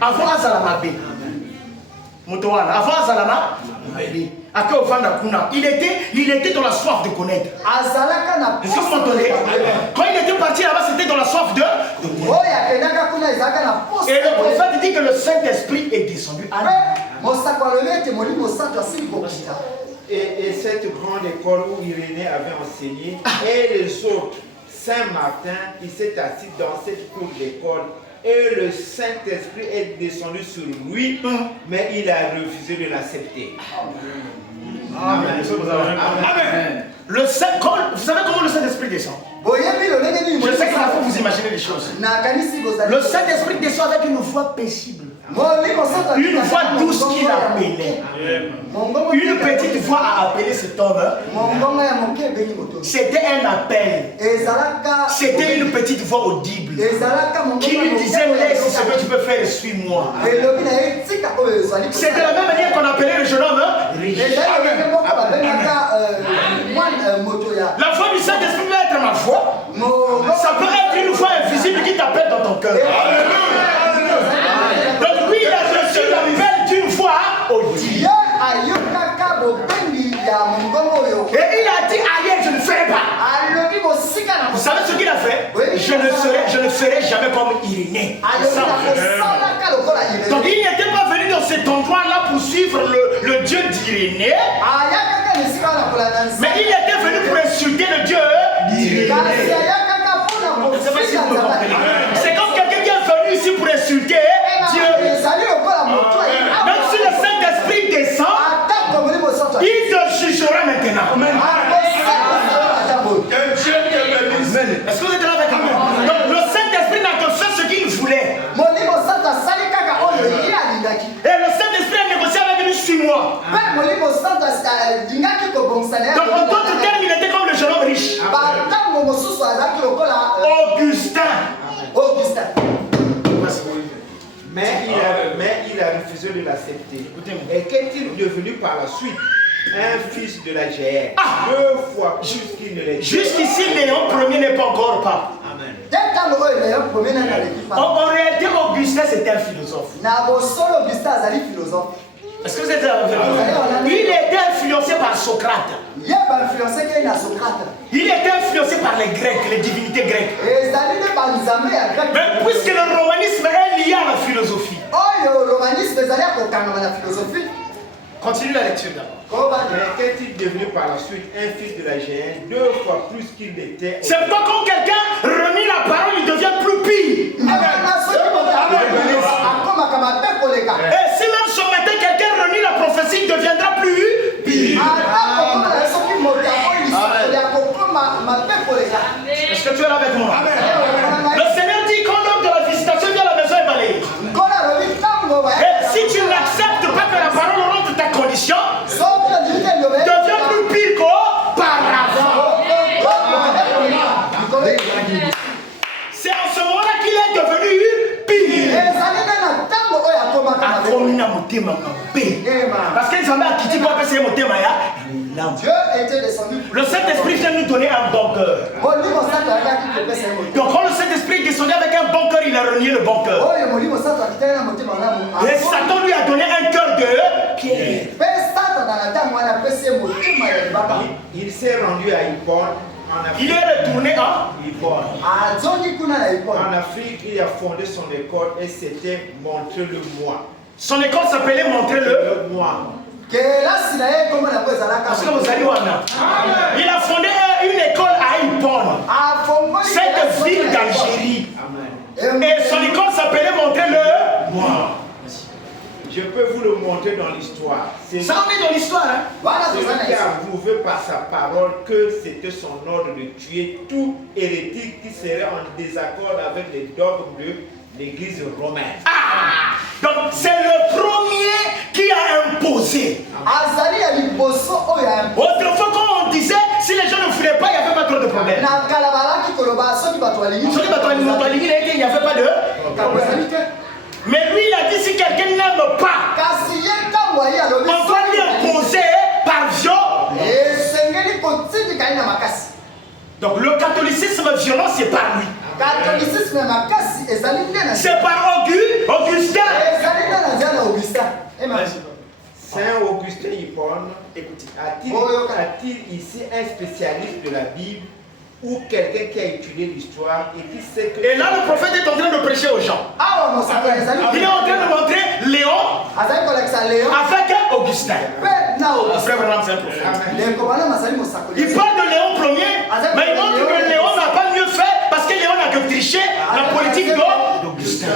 Avant Azalama. Avant Azalama. Il était dans la soif de connaître. Est-ce que vous m'entendez? Quand il était parti là-bas, c'était dans la soif de connaître. Et le prophète dit que le Saint-Esprit est descendu à lui. Et cette grande école où Irénée avait enseigné et les autres, Saint-Martin, il s'est assis dans cette cour d'école et le Saint-Esprit est descendu sur lui, mais il a refusé de l'accepter. Amen. Amen. Vous savez comment le Saint-Esprit descend? Je sais que la fois vous imaginez les choses. Le Saint-Esprit descend avec une voix paisible. Une voix douce qu'il appelait. Une petite voix a appelé cet homme. C'était un appel. C'était une petite voix audible qui lui disait: laisse ce que tu peux faire, suis-moi. C'est de la même manière qu'on appelait le jeune homme riche. La voix du Saint-Esprit peut être ma voix. Ça peut être une voix invisible qui t'appelle dans ton cœur. Donc lui, il a reçu l'appel d'une voix audible. Et il a dit: aïe, je ne ferai pas. Vous savez ce qu'il a fait? Je ne ferai jamais comme Irénée. Donc il n'était pas venu dans cet endroit-là pour suivre le Dieu d'Irénée. Mais il était venu pour insulter le Dieu d'Irénée. C'est comme quelqu'un qui est venu ici pour insulter Dieu. Même si le Saint-Esprit descend, il te jugera maintenant. Est-ce que vous êtes là avec moi? Donc le Saint-Esprit n'a que fait ce qu'il Et le Saint-Esprit a négocié avec lui 6 mois. Donc en d'autres termes, il était comme le jeune homme riche. Augustin. Mais il a refusé de l'accepter. Et qu'est-il devenu par la suite? Un fils de la GR. 2 fois plus qu'il ne l'est. Jusqu'ici, Léon Ier n'est pas encore pape. Amen. En réalité, Augustin c'était un philosophe. Est-ce que vous êtes avec moi? Il était influencé par Socrate. Il était influencé par les Grecs, les divinités grecques. Mais puisque le romanisme est lié à la philosophie. Continue la lecture d'abord. Mais qu'est-il devenu par la suite? Un fils de la GN, 2 fois plus qu'il était. C'est pas quand quelqu'un renie la parole, il devient plus pire. Et si même ce matin quelqu'un renie la prophétie, il deviendra plus pire. Est-ce que tu es là avec moi? Le Seigneur dit quand l'homme de la visitation vient à la maison et balaye. Et si tu n'acceptes pas que la parole rentre ta condition, deviens plus pire qu'auparavant. C'est en ce moment-là qu'il est devenu pire. Parce que Nzambe a quitté pour passer mon thème. Le Saint-Esprit vient nous donner un bon cœur. Donc quand le Saint-Esprit descendait avec un bon cœur, il a renié le bon cœur. Et Satan lui a donné un cœur de pierre. Il s'est rendu à Hippone. Il est retourné à Hippone. En Afrique, il a fondé son école et c'était Montrer le Moi. Son école s'appelait Montrer le Moi. Parce que vous allez voir là. Il a fondé une école à Hippone, cette ville d'Algérie. Et son école s'appelait Montrer le Moi. Je peux vous le montrer dans l'histoire. Ça en est dans l'histoire. Celui qui a prouvé par sa parole que c'était son ordre de tuer tout hérétique qui serait en désaccord avec les dogmes de l'église romaine. Donc c'est le premier qui a imposé. Autrefois quand on disait si les gens ne fumaient pas, il n'y avait pas trop de problème. Il n'y avait pas de... Mais lui il a dit si quelqu'un n'aime pas, on doit lui imposer par viol. Donc le catholicisme violent c'est par lui. C'est par Augustin. Saint Augustin Hippone a-t-il ici un spécialiste de la Bible ou quelqu'un qui a étudié l'histoire et qui sait que... Et là le prophète est en train de prêcher aux gens. Il est en train de montrer Léon avec Augustin. Frère Branham, c'est un prophète. Il parle de Léon Ier, mais il montre que Léon n'a pas mieux fait parce que Léon n'a que triché la politique d'Augustin.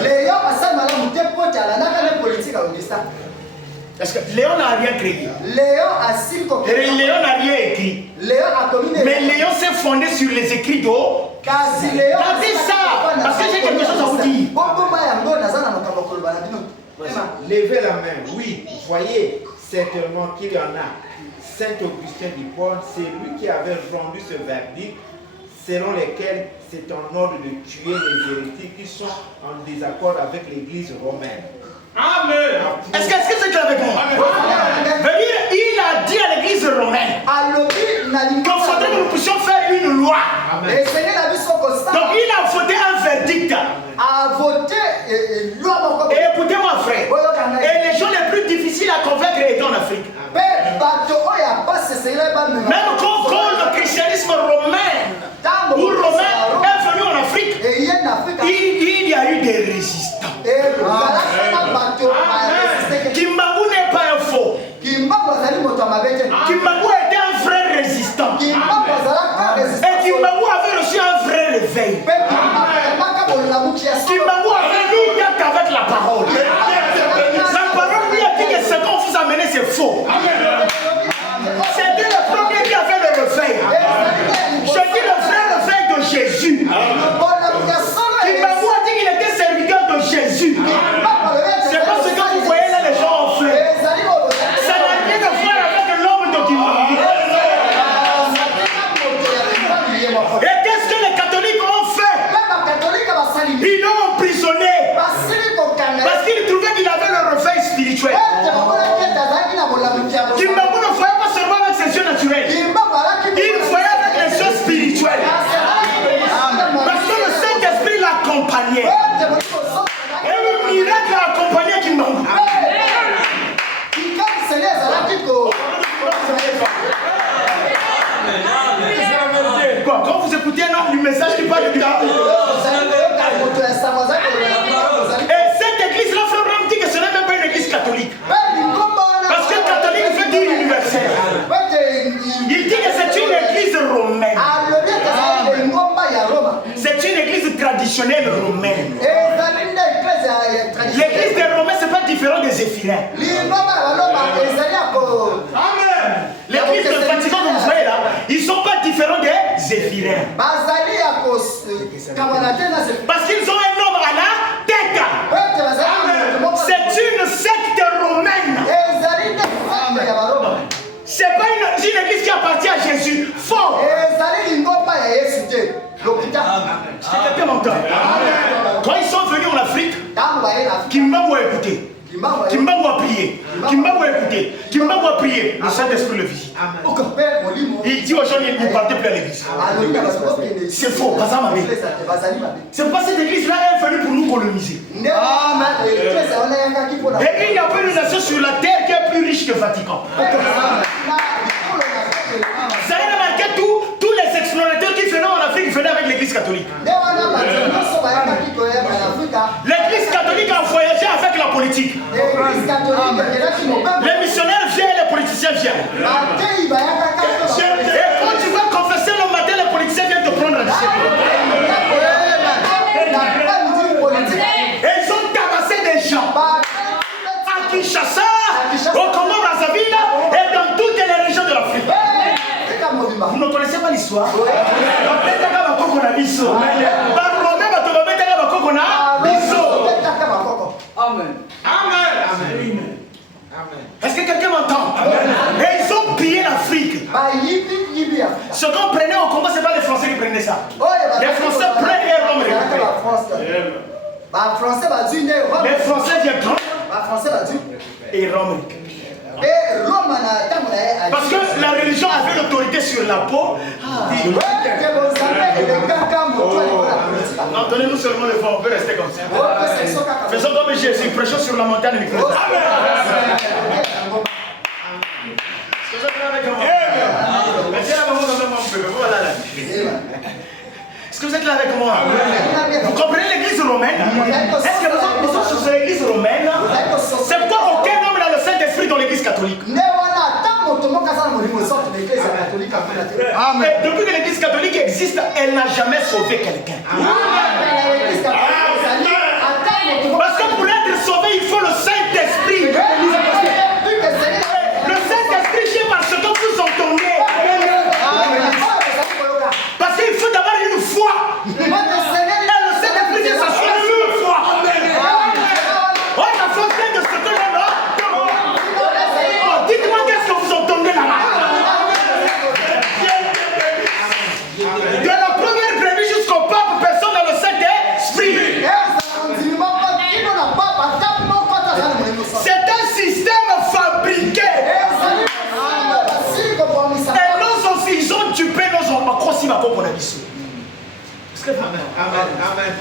Parce que Léon n'a rien créé. Léon n'a rien écrit. Mais Léon s'est fondé sur les écrits d'eau. Regardez ça, parce que j'ai quelque chose à vous dire. Levez la main, oui, voyez certainement qu'il y en a. Saint Augustin d'Hippone, c'est lui qui avait rendu ce verdict selon lequel c'est en ordre de tuer les hérétiques qui sont en désaccord avec l'église romaine. Amen. Est-ce que c'est clair avec moi? Il a dit à l'église romaine qu'il faudrait que nous puissions faire une loi. Amen. Donc il a voté un verdict. Et écoutez-moi frère, et les gens les plus difficiles à convaincre étaient en Afrique. Même quand le christianisme romain ou romain est venu en Afrique, il y a eu des résistants. Kimbangu n'est pas un faux. Kimbangu était un vrai résistant. Et Kimbangu avait reçu un vrai réveil. Kimbangu avait lu avec la parole. La parole lui a dit que ce qu'on vous a amené c'est faux. C'était le premier qui a fait le réveil. Je dis le vrai réveil de Jésus. Kimbangu a dit qu'il était serviteur de Jésus. Zéphirin. Amen. L'église de Vatican que vous voyez là, ils ne sont pas différents des Zéphirins. Parce qu'ils ont un homme à la tête. C'est une secte romaine. C'est pas une église qui appartient à Jésus. Faux. Quelqu'un m'entend. Quand ils sont venus en Afrique, Kimbangu a écouté. Kimbangu a prié. Kimbangu a écouté. Kimbangu a prié. Le Saint-Esprit le visite. Il dit aux gens, il ne partait plus à l'église. C'est faux. C'est pas cette église-là est venue pour nous coloniser. Et il n'y a pas une nation sur la terre qui est plus riche que Vatican. Vous avez remarqué tous les explorateurs qui venaient en Afrique venaient avec l'église catholique. L'église catholique a voyagé avec la politique. Les missionnaires viennent et les politiciens viennent. Et quand tu vas confesser le matin, les politiciens viennent te prendre la discipline. Et ils ont tabassé des gens. À Kinshasa, au Congo-Brazzaville et dans toutes les régions de l'Afrique. Vous ne connaissez pas l'histoire? Amen. Est-ce que quelqu'un m'entend? Et ils ont pillé l'Afrique. Ce qu'on prenait au Congo, ce n'est pas les Français qui prenaient ça. Les Français prennent et Rome récupèrent. Les Français viennent prendre et Rome récupère. Parce que la religion avait l'autorité sur la peau. Non, donnez-nous seulement le vent, on peut rester comme ça. Faisons comme Jésus, prêchons sur la montagne du Christ. Est-ce que vous êtes là avec moi? Vous comprenez l'église romaine? Est-ce que nous sommes sur l'église romaine? C'est pourquoi aucun homme n'a le Saint-Esprit dans l'église catholique. Amen. Depuis que l'église catholique existe, elle n'a jamais sauvé quelqu'un. Parce que pour être sauvé, il faut le Saint-Esprit. Le Saint-Esprit, c'est parce que vous entendez. Parce qu'il faut d'abord une foi. Et le Saint-Esprit vient s'assurer sur une foi. On a fonction de ce que l'on a. Dites-moi qu'est-ce que vous entendez là-bas. De la première brebis jusqu'au pape, personne n'a le Saint-Esprit. C'est un système fabriqué. Et nos enfants, ils ont tué nos enfants. Amen.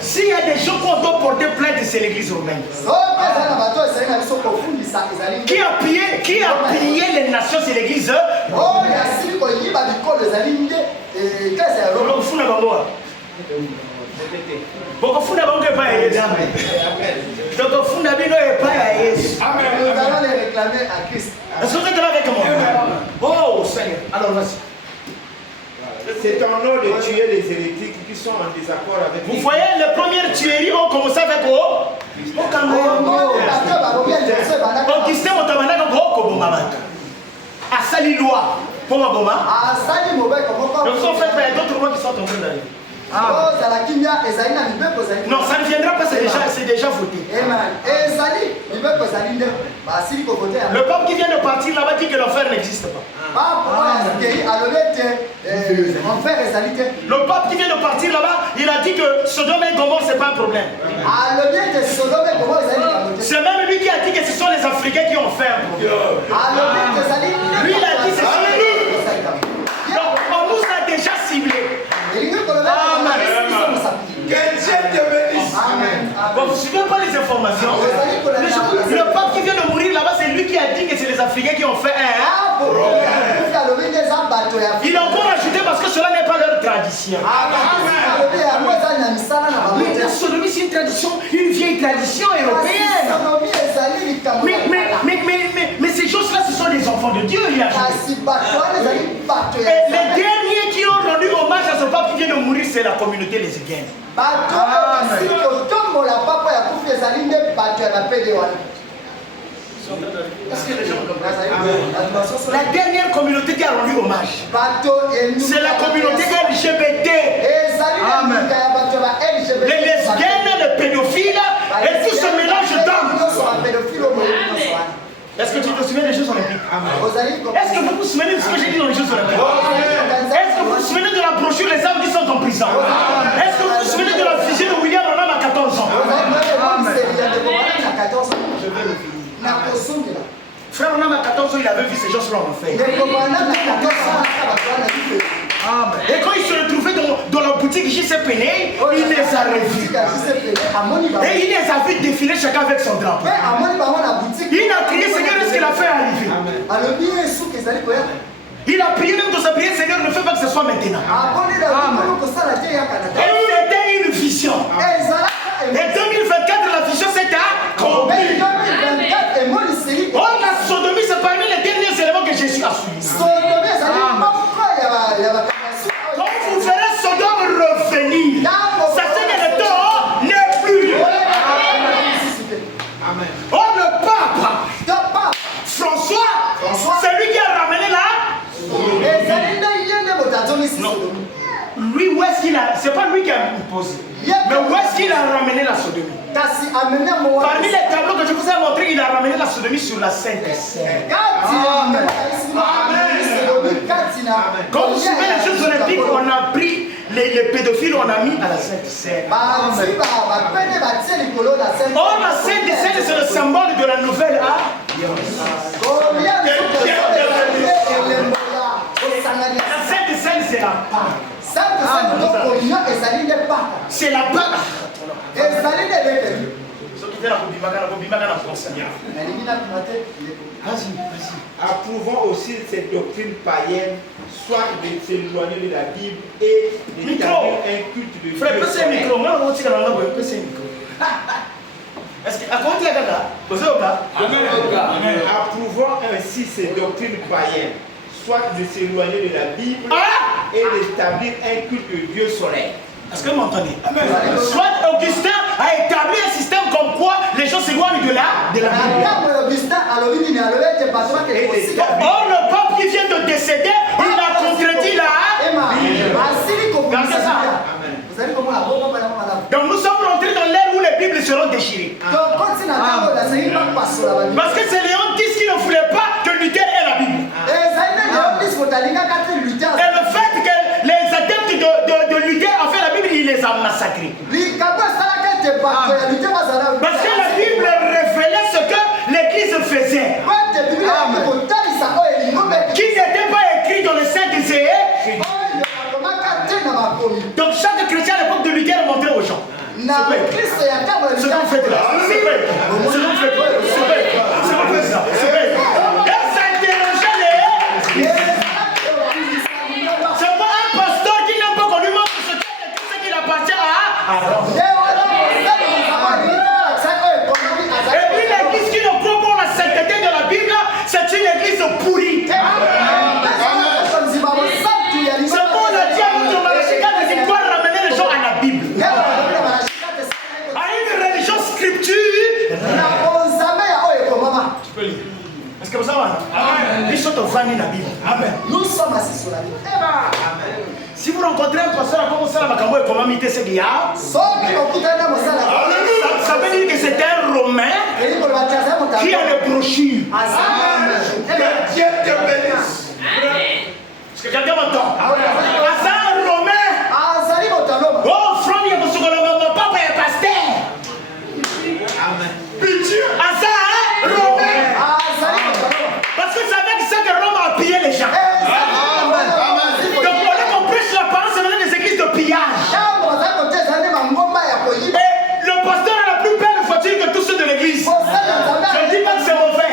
S'il y a des gens qu'on doit porter plainte, c'est l'église romaine. Qui a pillé les nations, c'est l'église. Nous allons les réclamer à Christ. Est-ce que vous êtes là avec moi? Oh Seigneur. Alors vas-y. C'est en ordre de tuer les hérétiques qui sont en désaccord avec vous voyez, les premières tueries ont commencé avec Augustin Motabanaka a sali loi pour ma boma. Donc en fait, il y a d'autres lois qui sont en train d'arriver. Non, ça ne viendra pas, c'est déjà voté. Le peuple qui vient de partir là-bas dit que l'enfer n'existe pas. Le peuple qui vient de partir là-bas, il a dit que Sodome et Gomorrhe, c'est pas un problème. C'est même lui qui a dit que ce sont les Africains qui ont fait un problème. Lui, il a dit c'est sur nous. Donc, on nous a déjà ciblés. Que Dieu te bénisse. Bon, vous ne suivez pas les informations. Le pape qui vient de mourir là-bas, c'est lui qui a dit que c'est les Africains qui ont fait un problème. Il a encore ajouté parce que cela n'est pas leur tradition. Mais la sodomie, c'est une tradition, une vieille tradition européenne. Mais ces choses-là, ce sont des enfants de Dieu. Et les derniers qui ont rendu hommage à ce pape qui vient de mourir, c'est la communauté lesbienne. Est-ce que les gens comprennent? La dernière communauté qui a rendu hommage, c'est la communauté LGBT. Amen. Les lesbiennes, les pédophiles, et tout se mélange dedans. Est-ce que tu te souviens des Jeux olympiques? Est-ce que vous vous souvenez de ce que j'ai dit dans les Jeux olympiques? Est-ce que vous vous souvenez de la brochure Les hommes qui sont en prison? Est-ce que vous vous souvenez de la fusée de William Branham à 14 ans? Je vais le finir. Frère Branham à 14 ans, il avait vu ces gens sur enfer. Et quand il se retrouvait dans la boutique JC Penney, il les a revus. Et il les a vus défiler chacun avec son drapeau. Il a crié, Seigneur, est-ce qu'il a fait arriver? Il a prié même dans sa prière, Seigneur, ne fais pas que ce soit maintenant. Et c'était une vision. Et 2024, la vision s'est accomplie. Oh, la sodomie, c'est parmi les derniers éléments que Jésus a suivis. Quand vous verrez Sodome revenir, sachez que le temps n'est plus. Amen. Oh, le pape François, c'est lui qui a ramené là. Non. Lui, où est-ce qu'il a. C'est pas lui qui a imposé. Mais où est-ce qu'il a ramené la sodomie? Parmi les tableaux que je vous ai montrés, il a ramené la sodomie sur la Sainte Seine. Quand vous suivez les Jeux olympiques, on a pris les pédophiles, on a mis à la Sainte Seine. Or, la Sainte Seine, c'est le symbole de la nouvelle art. La Sainte Seine, c'est la part. C'est la part. Approuvons aussi cette doctrine païenne, soit de s'éloigner de la Bible et d'établir un culte de Dieu. Frère, peux-tu un micro? Moi, on tire dans la langue, peux-tu un micro? Est-ce que, à quoi tu as gagné? Approuvons ainsi ces doctrines païennes, soit de s'éloigner de la Bible et d'établir un culte de Dieu soleil. Est-ce que vous m'entendez? Soit Augustin a établi un système comme quoi les gens s'éloignent de la Bible. Or, le pape qui vient de décéder, il a contredit la Bible. Donc nous sommes rentrés dans l'ère où les Bibles seront déchirées. Parce que c'est Léon X qui ne voulait pas que Luther ait la Bible. Et le fait que les adeptes de Luther ont fait la Bible, il les a massacrés. Parce que la Bible révélait ce que l'Église faisait. Qui n'était pas écrit dans le Saint-Esprit. Donc chaque chrétien à l'époque de Luther montrait aux gens. Ce que vous faites là, c'est vrai. Ce que vous faites là, c'est vrai. Ce que vous faites là, c'est vrai. Et ça interrogeait les... C'est pas un pasteur qui n'aime pas qu'on lui montre ce qu'il appartient à Aaron. Et puis l'église qui ne croit pas en la sainteté de la Bible, c'est une église pourrie. C'est pour le diable de Malachika de dire quoi ramener les gens à la Bible. À une religion scripture. Tu peux lire. Est-ce que vous savez? Ils sont au famille de la Bible. Amen. Nous sommes assis sur la Bible. Si vous rencontrez un pasteur comme ça, ça veut dire que c'est un Romain qui a les brochures. Dieu te bénisse. Est-ce que quelqu'un m'entend? C'est un Romain. Oh, frère, il y a mon papa est pasteur. Amen. Pitié. C'est un Romain. Parce que c'est avec ça que Rome a pillé les gens. Donc, on a compris sur la parole, c'est maintenant des églises de pillage. Et le pasteur a la plus belle voiture que tous ceux de l'église. Je ne dis pas que c'est mauvais.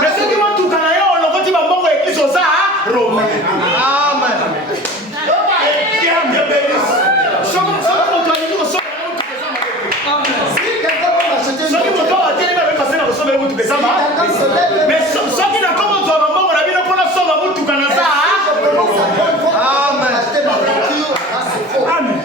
Mais ceux qui vont tout canaller, on leur dit que l'église aux arts, Romain. Amen. Dieu te bénisse. Mais ceux qui n'ont pas Amen.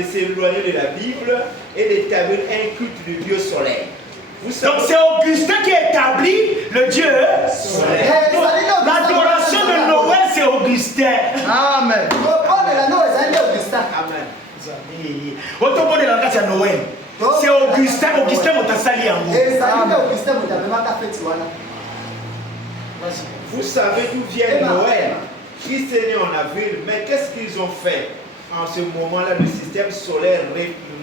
de s'éloigner de la Bible et d'établir un culte du Dieu soleil. Donc c'est Augustin qui établit le Dieu soleil. L'adoration de Noël, c'est Augustin. Amen. Amen. Autant de la c'est Noël. C'est Augustin, Augustin Motassali en vous. Vous savez d'où vient Noël? Christ est né en avril, mais qu'est-ce qu'ils ont fait? En ce moment-là, le système solaire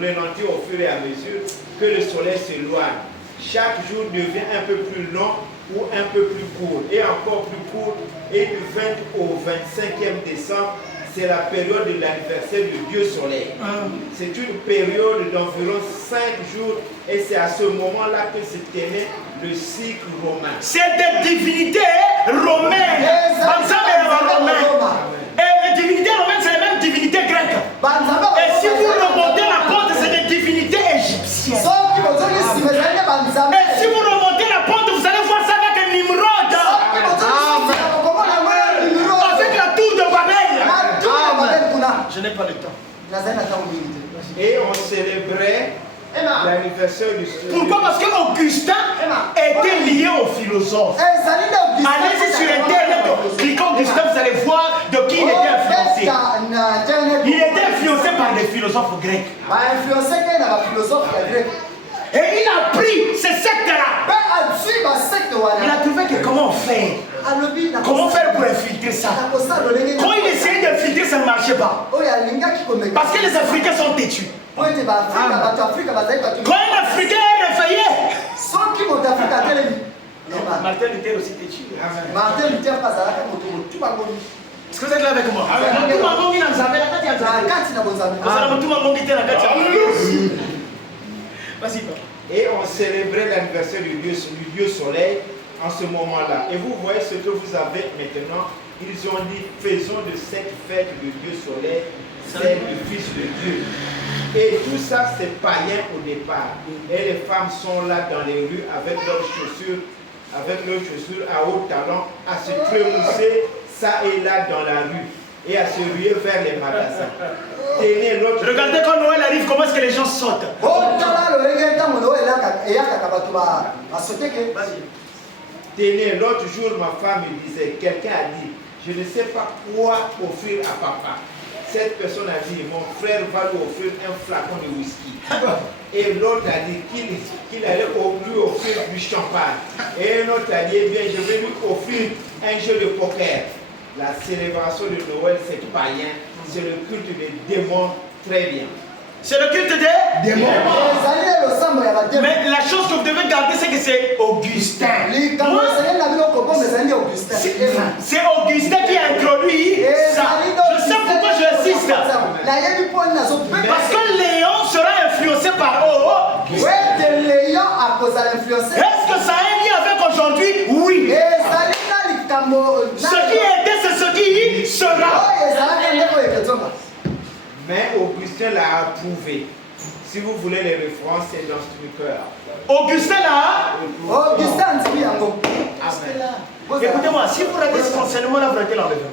ralentit au fur et à mesure que le soleil s'éloigne. Chaque jour devient un peu plus long ou un peu plus court, et encore plus court, et du 20 au 25e décembre, c'est la période de l'anniversaire du Dieu soleil. C'est une période d'environ 5 jours, et c'est à ce moment-là que se tenait le cycle romain. C'est des divinités romaines. Et les divinités romaines, c'est les mêmes divinités grecques. Et si vous remontez la porte, c'est des divinités égyptiennes. Et si vous remontez la porte, vous allez voir ça avec Nimrod. Avec la tour de Babel. Je n'ai pas le temps. Et on célébrait l'anniversaire du soleil. Pourquoi? Parce qu'Augustin était lié aux philosophes. Allez-y sur Internet, cliquez Augustin, vous allez voir de qui il était influencé. Il était influencé par des philosophes grecs. Et il a pris ces sectes-là. Il a trouvé que comment faire? Comment faire pour infiltrer ça? Quand il essayait d'infiltrer, ça ne marchait pas. Parce que les Africains sont têtus. Quand un Africain est réveillé, Martin Luther aussi têtu. Est-ce que vous êtes là avec moi? Vas-y. Et on célébrait l'anniversaire du Dieu soleil en ce moment-là. Et vous voyez ce que vous avez maintenant. Ils ont dit, faisons de cette fête du Dieu soleil celle du Fils de Dieu. Et tout ça, c'est païen au départ. Et les femmes sont là dans les rues avec leurs chaussures à haut talons, à se tremousser ça et là dans la rue et à se ruer vers les magasins. Regardez quand Noël arrive, comment est-ce que les gens sautent. Tenez, l'autre jour, ma femme me disait, quelqu'un a dit, je ne sais pas quoi offrir à papa. Cette personne a dit, mon frère va lui offrir un flacon de whisky. Et l'autre a dit qu'il allait lui offrir du champagne. Et un autre a dit, eh bien, je vais lui offrir un jeu de poker. La célébration de Noël, c'est païen. C'est le culte des démons, très bien. C'est le culte des démons. Mais la chose que vous devez garder, c'est que c'est Augustin. C'est Augustin qui a introduit ça. Je sais pourquoi j'insiste. Parce que Léon sera influencé par eux. Est-ce que ça a un lien avec aujourd'hui? Oui. Ce qui était, c'est ce qui sera. Mais Augustin l'a approuvé. Si vous voulez les références, c'est dans Strucker. Augustin là. Écoutez-moi, si vous ratez cet enseignement-là, vous ratez l'enlèvement.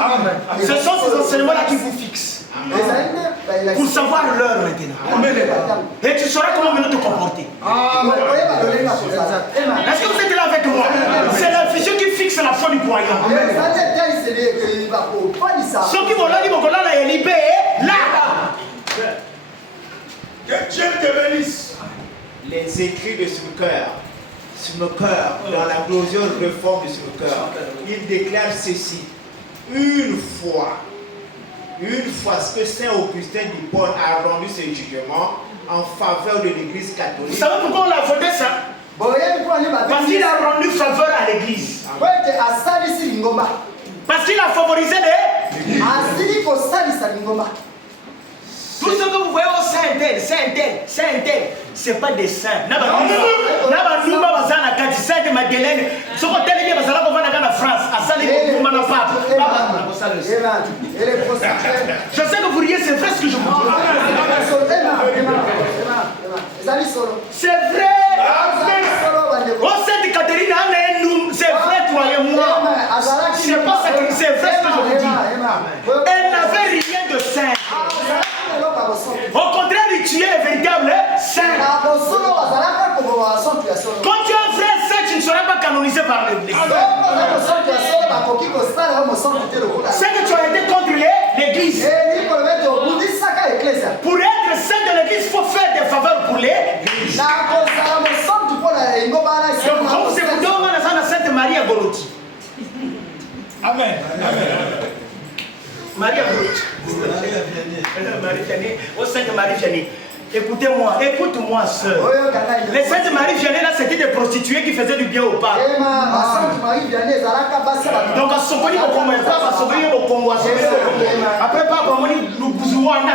Amen. Ce sont ces enseignements-là qui vous fixent. Pour savoir l'heure maintenant. Et tu sauras comment maintenant te comporter. Est-ce que vous êtes là avec moi? C'est la vision qui fixe la foi du croyant. Ceux qui vont là, ils vont là, ils libèrent là. Que Dieu te bénisse. Les écrits de Strucker, dans la glorieuse réforme de Strucker, il déclare ceci. Une fois, ce que Saint Augustin d'Hippone a rendu ses jugements en faveur de l'Église catholique. Vous savez pourquoi on a voté ça? Parce qu'il a rendu faveur à l'Église. Parce qu'il a favorisé l'Église. Tout ce que vous voyez au Saint-Tel, c'est pas des saints. Je sais que vous riez, c'est vrai ce que je vous dis. C'est vrai. Oh, Sainte Catherine, c'est vrai, toi et moi. C'est pas ça que c'est vrai ce que je vous dis. Elle n'avait rien de saint. Quand tu es un frère et sœur, tu ne seras pas canonisé par l'église. C'est que tu as été contre l'église. Pour être saint de l'église, il faut faire des faveurs pour l'église. Donc, c'est pour dire qu'on a la Sainte Marie à Goroti. Amen. Amen. Marie à Goroti. Marie Vianney. Oh, Sainte Marie Vianney. Écoutez-moi, écoute-moi, sœur. Les Saintes Marie Vianney, là, c'était des prostituées qui faisaient du bien au pape. Donc, à Sokoli, au Congo, à Sokoli, au Congo, après, papa, on dit, nous bousouons en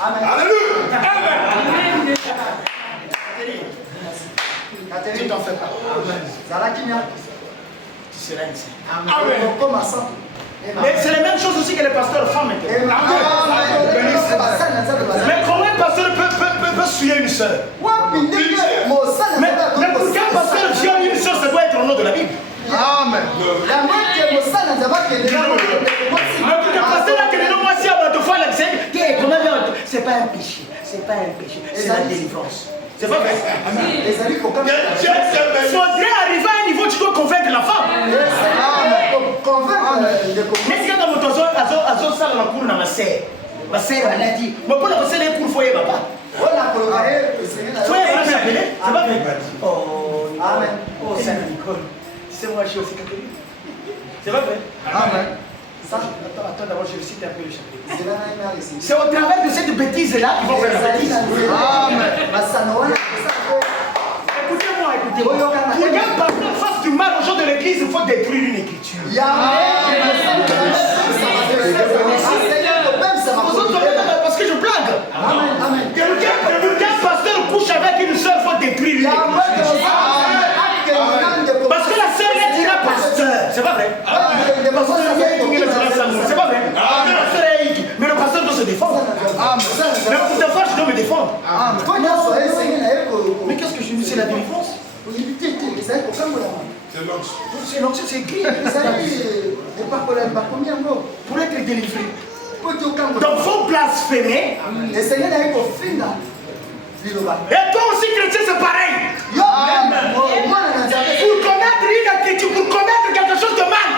Amen. Alléluia. Amen. Tu t'en fais pas. Tu seras ici. Amen. Mais c'est la même chose aussi que les pasteurs femmes. Mais comment un pasteur peut suivre une soeur? Mais pour qu'un pasteur viole une soeur, ça doit être au nom de la Bible. Amen. Mais pour qu'un pasteur là, que moi si on va te faire l'accès, c'est pas un péché. C'est pas un péché. C'est la délivrance. C'est pas vrai. Il faudrait arriver à un niveau où tu dois convaincre la femme. Mais si dans mon tozo, azo sala na cour na ma sœur. Ma sœur elle a dit, mais pour la passer les cours foyer papa. Foyer va s'appeler, c'est pas vrai. Oh, amen. Oh Saint Nicole. C'est moi je suis aussi catholique. C'est pas vrai. Amen. Attends d'abord je cite un peu le chapitre. C'est au travers de cette bêtise là qu'ils vont faire la bêtise. Amen. Écoutez-moi. Pour qu'un pasteur fasse du mal aux gens de l'église, il faut détruire une écriture. Parce que je blague. Qu'un pasteur couche avec une soeur, il faut détruire une écriture. Parce que la soeur elle dira pasteur. C'est pas vrai. C'est pas vrai. Mais le pasteur doit se défendre. Mais pour défendre, je dois me défendre. Mais qu'est-ce que je dis? C'est la délivrance. C'est l'onction, c'est écrit. Pour être délivré. Donc faut blasphémer. Et toi aussi chrétien c'est pareil. Pour commettre une écriture, pour commettre quelque chose de mal,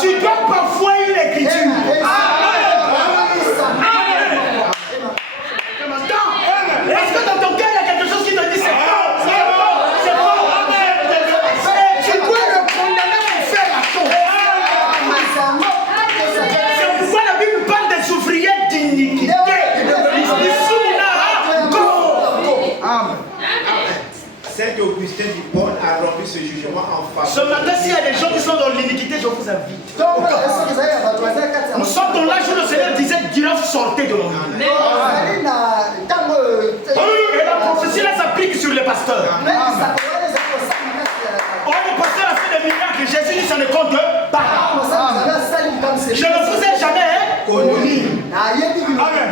tu dois parfois une écriture. Est-ce que dans ton cœur il y a quelque chose qui te dit c'est faux? C'est faux, c'est faux. Tu dois le condamner pour faire la chose. C'est pourquoi la Bible parle des ouvriers d'iniquité. Saint Augustin d'Hippone a rendu ce jugement en faveur. Ce matin, s'il y a des gens qui sont dans l'iniquité, je vous invite. Nous sommes dans l'âge où le Seigneur disait Giraffe, sortez de mon monde. Et la prophétie là s'applique sur les pasteurs. Oh, le pasteur a fait des miracles. Jésus dit ça ne compte pas. Je ne vous ai jamais connu. Amen.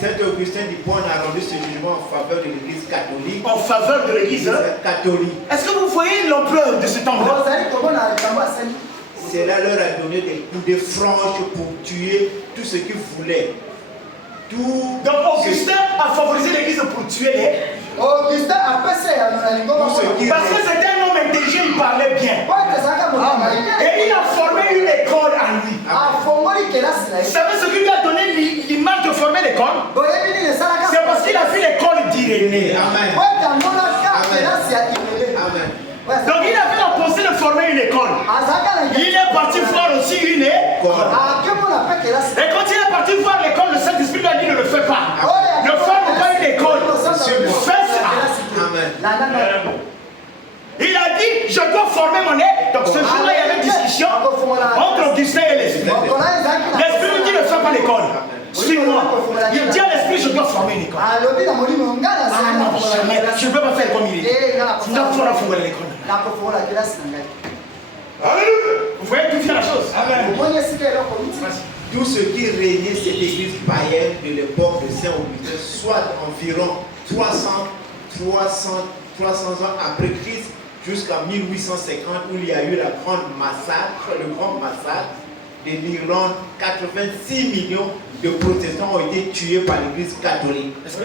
Saint Augustin d'Hippone a rendu ce jugement en faveur de l'Église catholique. En faveur de l'Église catholique. Est-ce que vous voyez l'ampleur de ce temps-là? Cela leur a donné des coups de franche pour tuer tout ce qu'ils voulaient. Donc Augustin a favorisé l'Église pour tuer les... Parce que c'était un homme intelligent, il parlait bien. Et il a formé une école à lui. Vous savez ce qui lui a donné l'image de former l'école? C'est parce qu'il a fait l'école d'Irénée. Amen. Donc il avait la pensée de former une école. Il est parti voir aussi une école. Et quand il est parti voir l'école, le Saint-Esprit lui a dit ne le fais pas. Ne forme pas une école. Fais ça. Il a dit je dois former mon aide. Donc ce jour-là il y avait une discussion entre Augustin et l'Esprit. L'Esprit lui dit ne fais pas l'école. Suis-moi. Il dit à l'Esprit je dois former une école. Ah non, jamais. Je ne peux pas faire comme il est. Tu dois former l'école. Vous voyez d'où vient la chose? Tout ce qui régnait cette église païenne de l'époque de Saint Augustin, soit environ 300 ans après Christ, jusqu'à 1850, où il y a eu le grand massacre, de l'Irlande, 86 millions de protestants ont été tués par l'église catholique. Est-ce que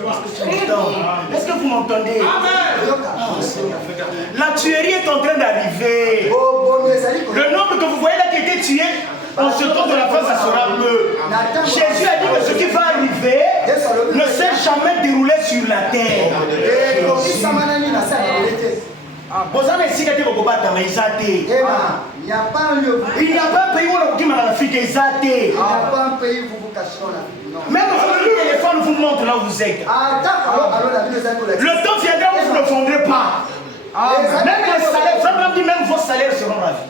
vous m'entendez? La tuerie est en train d'arriver. Le nombre que vous voyez là qui a été tué, en ce temps de la fin, ça sera peu. Jésus a dit que ce qui va arriver ne s'est jamais déroulé sur la terre. Il n'y a pas un pays où on dit en Afrique, il n'y a pas un pays où vous vous cachez en Afrique. Même votre téléphone vous montre là où vous êtes. Le temps viendra où vous ne fondrez pas. Même les salaires, Frère dit même vos salaires seront ravis.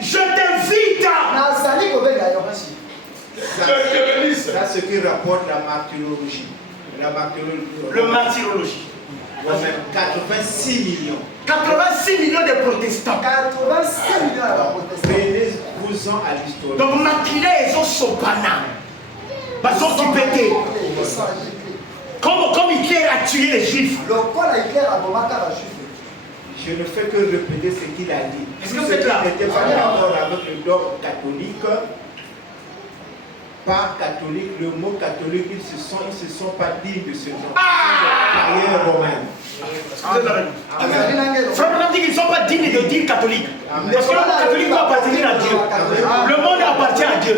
Je t'invite C'est ce qui rapporte la martyrologie. Le martyrologie. 86 millions. 86 millions de protestants. 86 millions de protestants. Venez-vous-en à l'histoire. Donc, maquiller les os sopana. Parce qu'ils pétaient. Comme Hitler a tué les juifs. Je ne fais que répéter ce qu'il a dit. Est-ce que vous êtes là? N'était pas d'accord avec le dogme catholique. Pas catholique, le mot catholique, ils se sont pas dignes de ce nom. Païens romains. Frère dit qu'ils ne sont pas dignes de dire catholique. Parce que le mot catholique doit appartenir à Dieu. Le monde appartient à Dieu.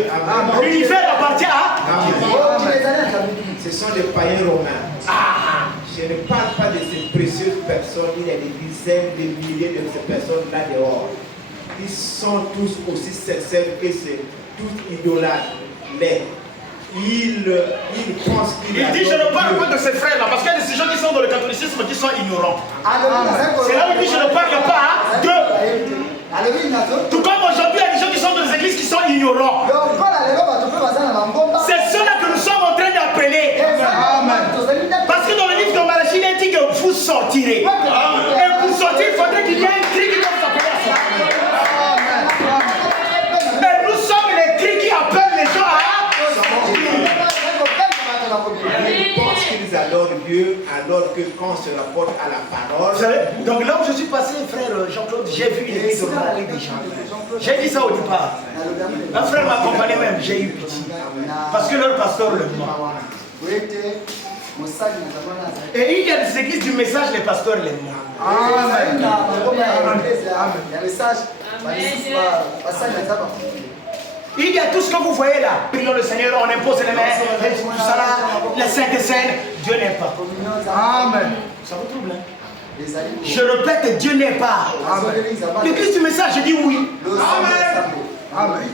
L'univers appartient à Dieu. Ce sont des païens romains. Je ne parle pas de ces précieuses personnes. Il y a des dizaines de milliers de ces personnes là dehors. Ils sont tous aussi sincères que c'est tous idolâtres. Mais il pense qu'il dit je ne parle pas de ces frères là parce qu'il y a des gens qui sont dans le catholicisme qui sont ignorants. C'est là où il dit je ne parle pas d'eux. Tout comme aujourd'hui il y a des gens qui sont dans les églises qui sont ignorants. C'est ceux-là que nous sommes en train d'appeler. Parce que dans le livre de Malachie il est dit que vous sortirez. Et pour sortir il faudrait qu'il y ait un cri qui doit s'appeler à ça. Et nous sommes les cris qui appellent les gens à ils pensent qu'ils adorent Dieu alors que quand on se rapporte à la parole. Vous savez, donc là où je suis passé, frère Jean-Claude, j'ai vu une église de mourir des gens. J'ai dit ça au départ. Un frère m'accompagnait même, j'ai eu pitié. Parce que leur pasteur le ment. Et il y a des églises du message, les pasteurs les mentent. Amen. Il y a tout ce que vous voyez là. Prions le Seigneur, on impose les mains, tout ça là, les saintes scènes. Dieu n'est pas. Amen. Ça vous trouble, hein? Je répète, Dieu n'est pas. L'église du message, je dis oui. Amen. Amen.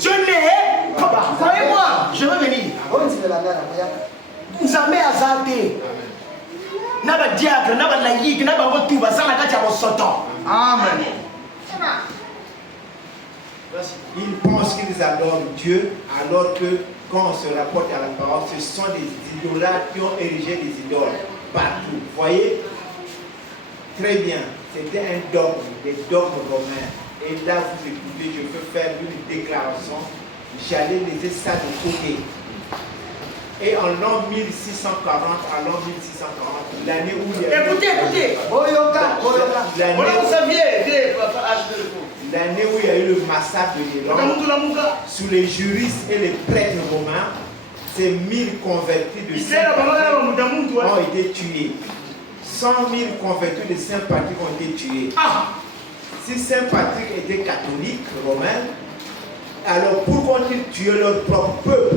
Dieu n'est pas. Croyez-moi, je veux venir. Nous avons azalté. Naba diable, naba laïque, naba wotuba, ça n'a qu'à soto. Amen. Ils pensent qu'ils adorent Dieu alors que quand on se rapporte à la parole, ce sont des idolâtres qui ont érigé des idoles partout. Vous voyez? Très bien. C'était un dogme, des dogmes romains. Et là, vous écoutez, je veux faire une déclaration. J'allais laisser ça de côté. Et en l'an 1640, l'année où il y a... Écoutez. L'année où il y a eu le massacre de l'Iran, sous les juristes et les prêtres romains, ces 1000 convertis de Saint-Patrick ont été tués. 100 000 convertis de Saint-Patrick ont été tués. Si Saint-Patrick était catholique romain, alors pourquoi ils tuaient leur propre peuple?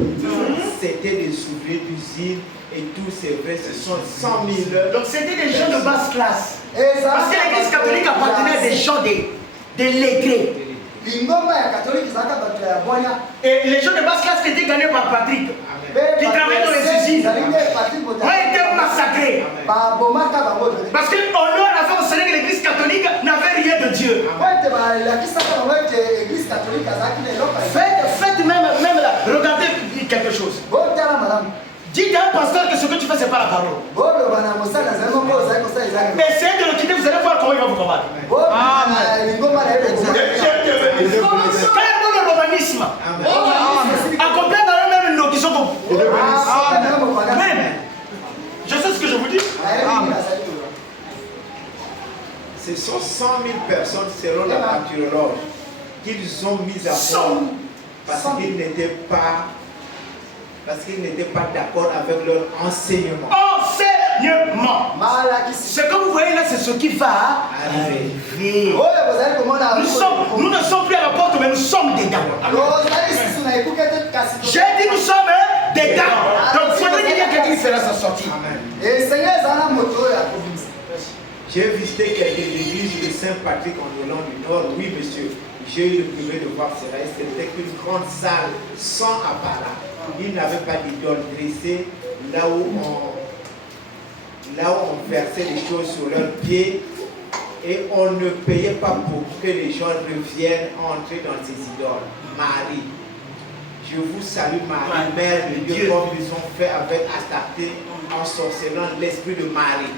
C'était des ouvriers d'usine et tout, c'est vrai, ce sont 100 000. Donc c'était des gens de basse classe. Parce que l'église catholique appartenait à des gens des lettrés. Et les gens de basse classe qui étaient gagnés par Patrick, qui travaillaient dans les usines, ont été massacrés. Parce qu'en leur affaire, c'est que l'église catholique n'avait rien de Dieu. Faites même là, regardez quelque chose. Dites à un pasteur que ce que tu fais, ce n'est pas la parole. Essayez de le quitter, vous allez voir comment il va vous combattre. Carrément le romanisme. Accompagné dans eux même une qui sont comme. Même. Je sais ce que je vous dis. sont 100 000 personnes selon la martyrologie qu'ils ont mis à mort parce qu'ils n'étaient pas d'accord avec leur enseignement. Enseignement. Ce que vous voyez là, c'est ce qui va arriver. Nous ne sommes plus à la porte, mais nous sommes dedans. J'ai dit nous sommes dedans. Donc il faudrait qu'il y ait quelqu'un qui fera sa sortie. Amen. J'ai visité quelques églises de Saint-Patrick en Irlande du Nord. Oui, monsieur, j'ai eu le privilège de voir cela. C'était une grande salle sans apparat. Il n'avait pas d'idole dressée là où on versait les choses sur leurs pieds et on ne payait pas pour que les gens reviennent entrer dans ces idoles. Marie, je vous salue Marie, Mère de Dieu, comme ils ont fait avec Astarté en sorcellant l'esprit de Marie.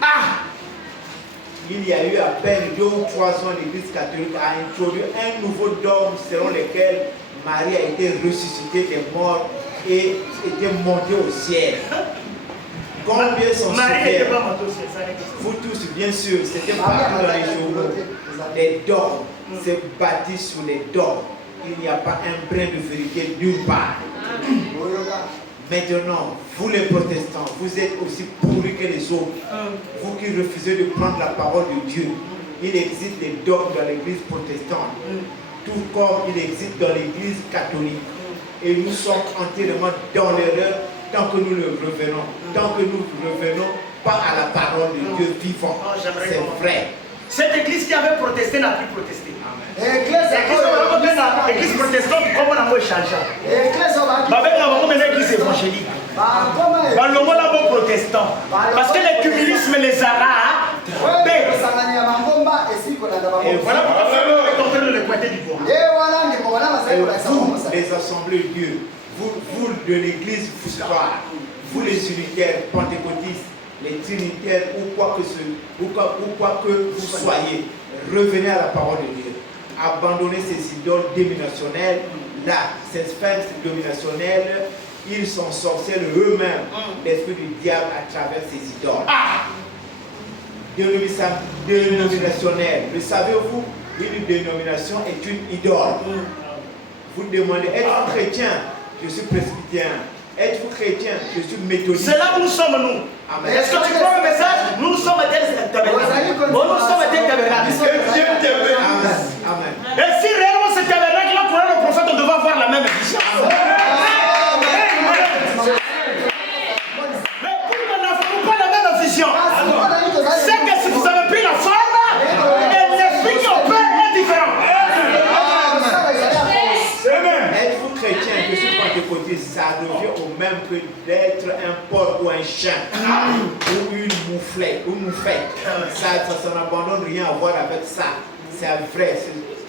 Il y a eu à peine 2 ou 3 ans, l'Église catholique a introduit un nouveau dogme selon lequel Marie a été ressuscitée des morts et était montée au ciel. Combien sont souffert? Vous tous, bien sûr, c'était partout dans les journaux. Les dogmes, c'est bâti sur les dogmes. Il n'y a pas un brin de vérité nulle part. Maintenant, vous les protestants, vous êtes aussi pourris que les autres. Vous qui refusez de prendre la parole de Dieu. Il existe des dogmes dans l'église protestante, tout comme il existe dans l'église catholique. Et nous sommes entièrement dans l'erreur tant que nous le revenons. Tant que nous ne revenons pas à la parole de Dieu vivant. C'est vrai. Cette église qui avait protesté n'a plus protesté. L'église protestante, comment on a changé? L'église évangélique. Le mot là, protestant. Parce que l'écuménisme les a rattrapés. Et voilà pourquoi on est le pointer du bois. Vous, les assemblées de Dieu, vous de l'église Foussoir, vous les unitaires, pentecôtistes, les trinitaires ou quoi que vous soyez, revenez à la parole de Dieu. Abandonnez ces idoles dominationnelles. Là, ces sphères dominationnelles, ils sont sorciers eux-mêmes, l'esprit du diable à travers ces idoles. Dénominationnelle. Le savez-vous? Une dénomination est une idole. Vous demandez, êtes-vous chrétien? Je suis presbytérien. Êtes-vous chrétien? Je suis méthodiste. C'est là où nous sommes, nous. Est-ce que tu crois le message? Nous sommes des tabernacles. Nous sommes des tabernacles. Amen. Et si réellement ce tabernacle-là, pour le prophète, on devait avoir la même vision. Mais pour nous n'avons pas la même vision. C'est que si vous avez pris la forme, et l'esprit qui opère est différent. Êtes-vous chrétien? Je suis pentecôtiste. Ça revient au même que d'être un porc ou un chien ou une mouflette. Ça n'abandonne rien à voir avec ça. C'est vrai.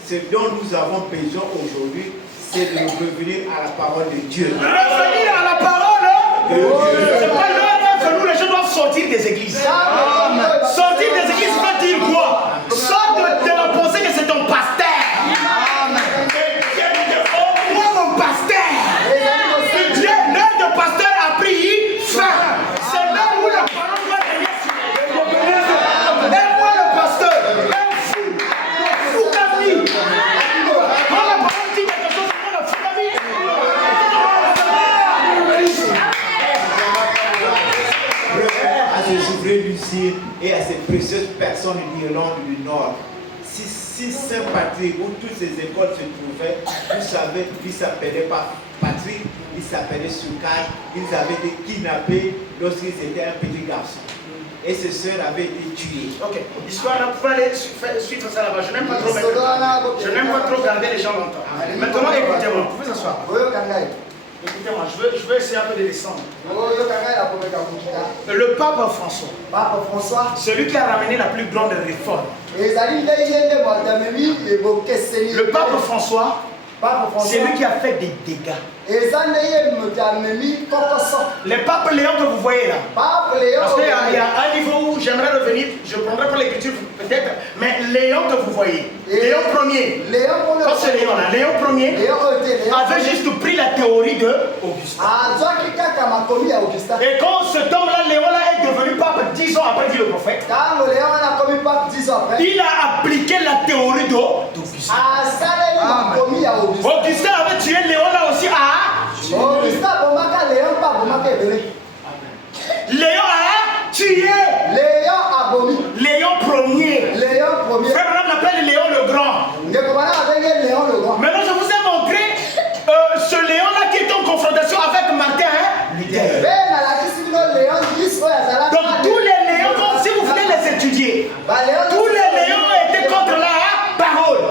Ce dont nous avons besoin aujourd'hui, c'est de revenir à la parole de Dieu. Revenir à la parole de Dieu. C'est pas l'heure que nous, les gens doivent sortir des églises. Sortir des églises veut dire quoi? Sors de la pensée que c'est ton pasteur. Moi, mon pasteur. Dieu, l'heure de pasteur a pris fin. C'est là où la parole doit venir. Et moi, le pasteur, un fou Kami. Quand la parole dit quelque chose, c'est le fou Kami. À ce souverain Lucien et à ces précieuses personnes d'Irlande du Nord. Si Saint-Patrick, où toutes ces écoles se trouvaient, vous savez, ils ne s'appelaient pas Patrick, ils s'appelaient Soukar, ils avaient été kidnappés lorsqu'ils étaient un petit garçon. Et ses sœurs avaient été tuées. Ok, l'histoire, vous pouvez aller suivre ça là-bas. Je n'aime pas trop garder les gens longtemps. Maintenant, écoutez-moi, vous pouvez s'asseoir. Écoutez-moi, je veux essayer un peu de descendre. Le pape François, celui qui a ramené la plus grande réforme. Le pape François, c'est lui qui a fait des dégâts. Les papes Léon que vous voyez là, parce qu'il y a un niveau où j'aimerais revenir, je prendrai pas l'écriture peut-être, mais Léon que vous voyez, Léon Ier, quand c'est Léon là, Léon Ier avait juste pris la théorie de Augustin. Et quand cet homme là, Léon là, est devenu pape 10 10 ans après, dit le prophète, Quand le lion a commis pape 10 ans après, il a appliqué la théorie d'Augustin. Augustin avait tué Léon là aussi à... Léon a tué Léon Ier. Frère Branham l'appelle Léon le Grand. Maintenant, je vous ai montré ce Léon-là qui est en confrontation avec Martin Luther. Donc, tous les Léons, si vous voulez les étudier, tous les Léons étaient contre la parole.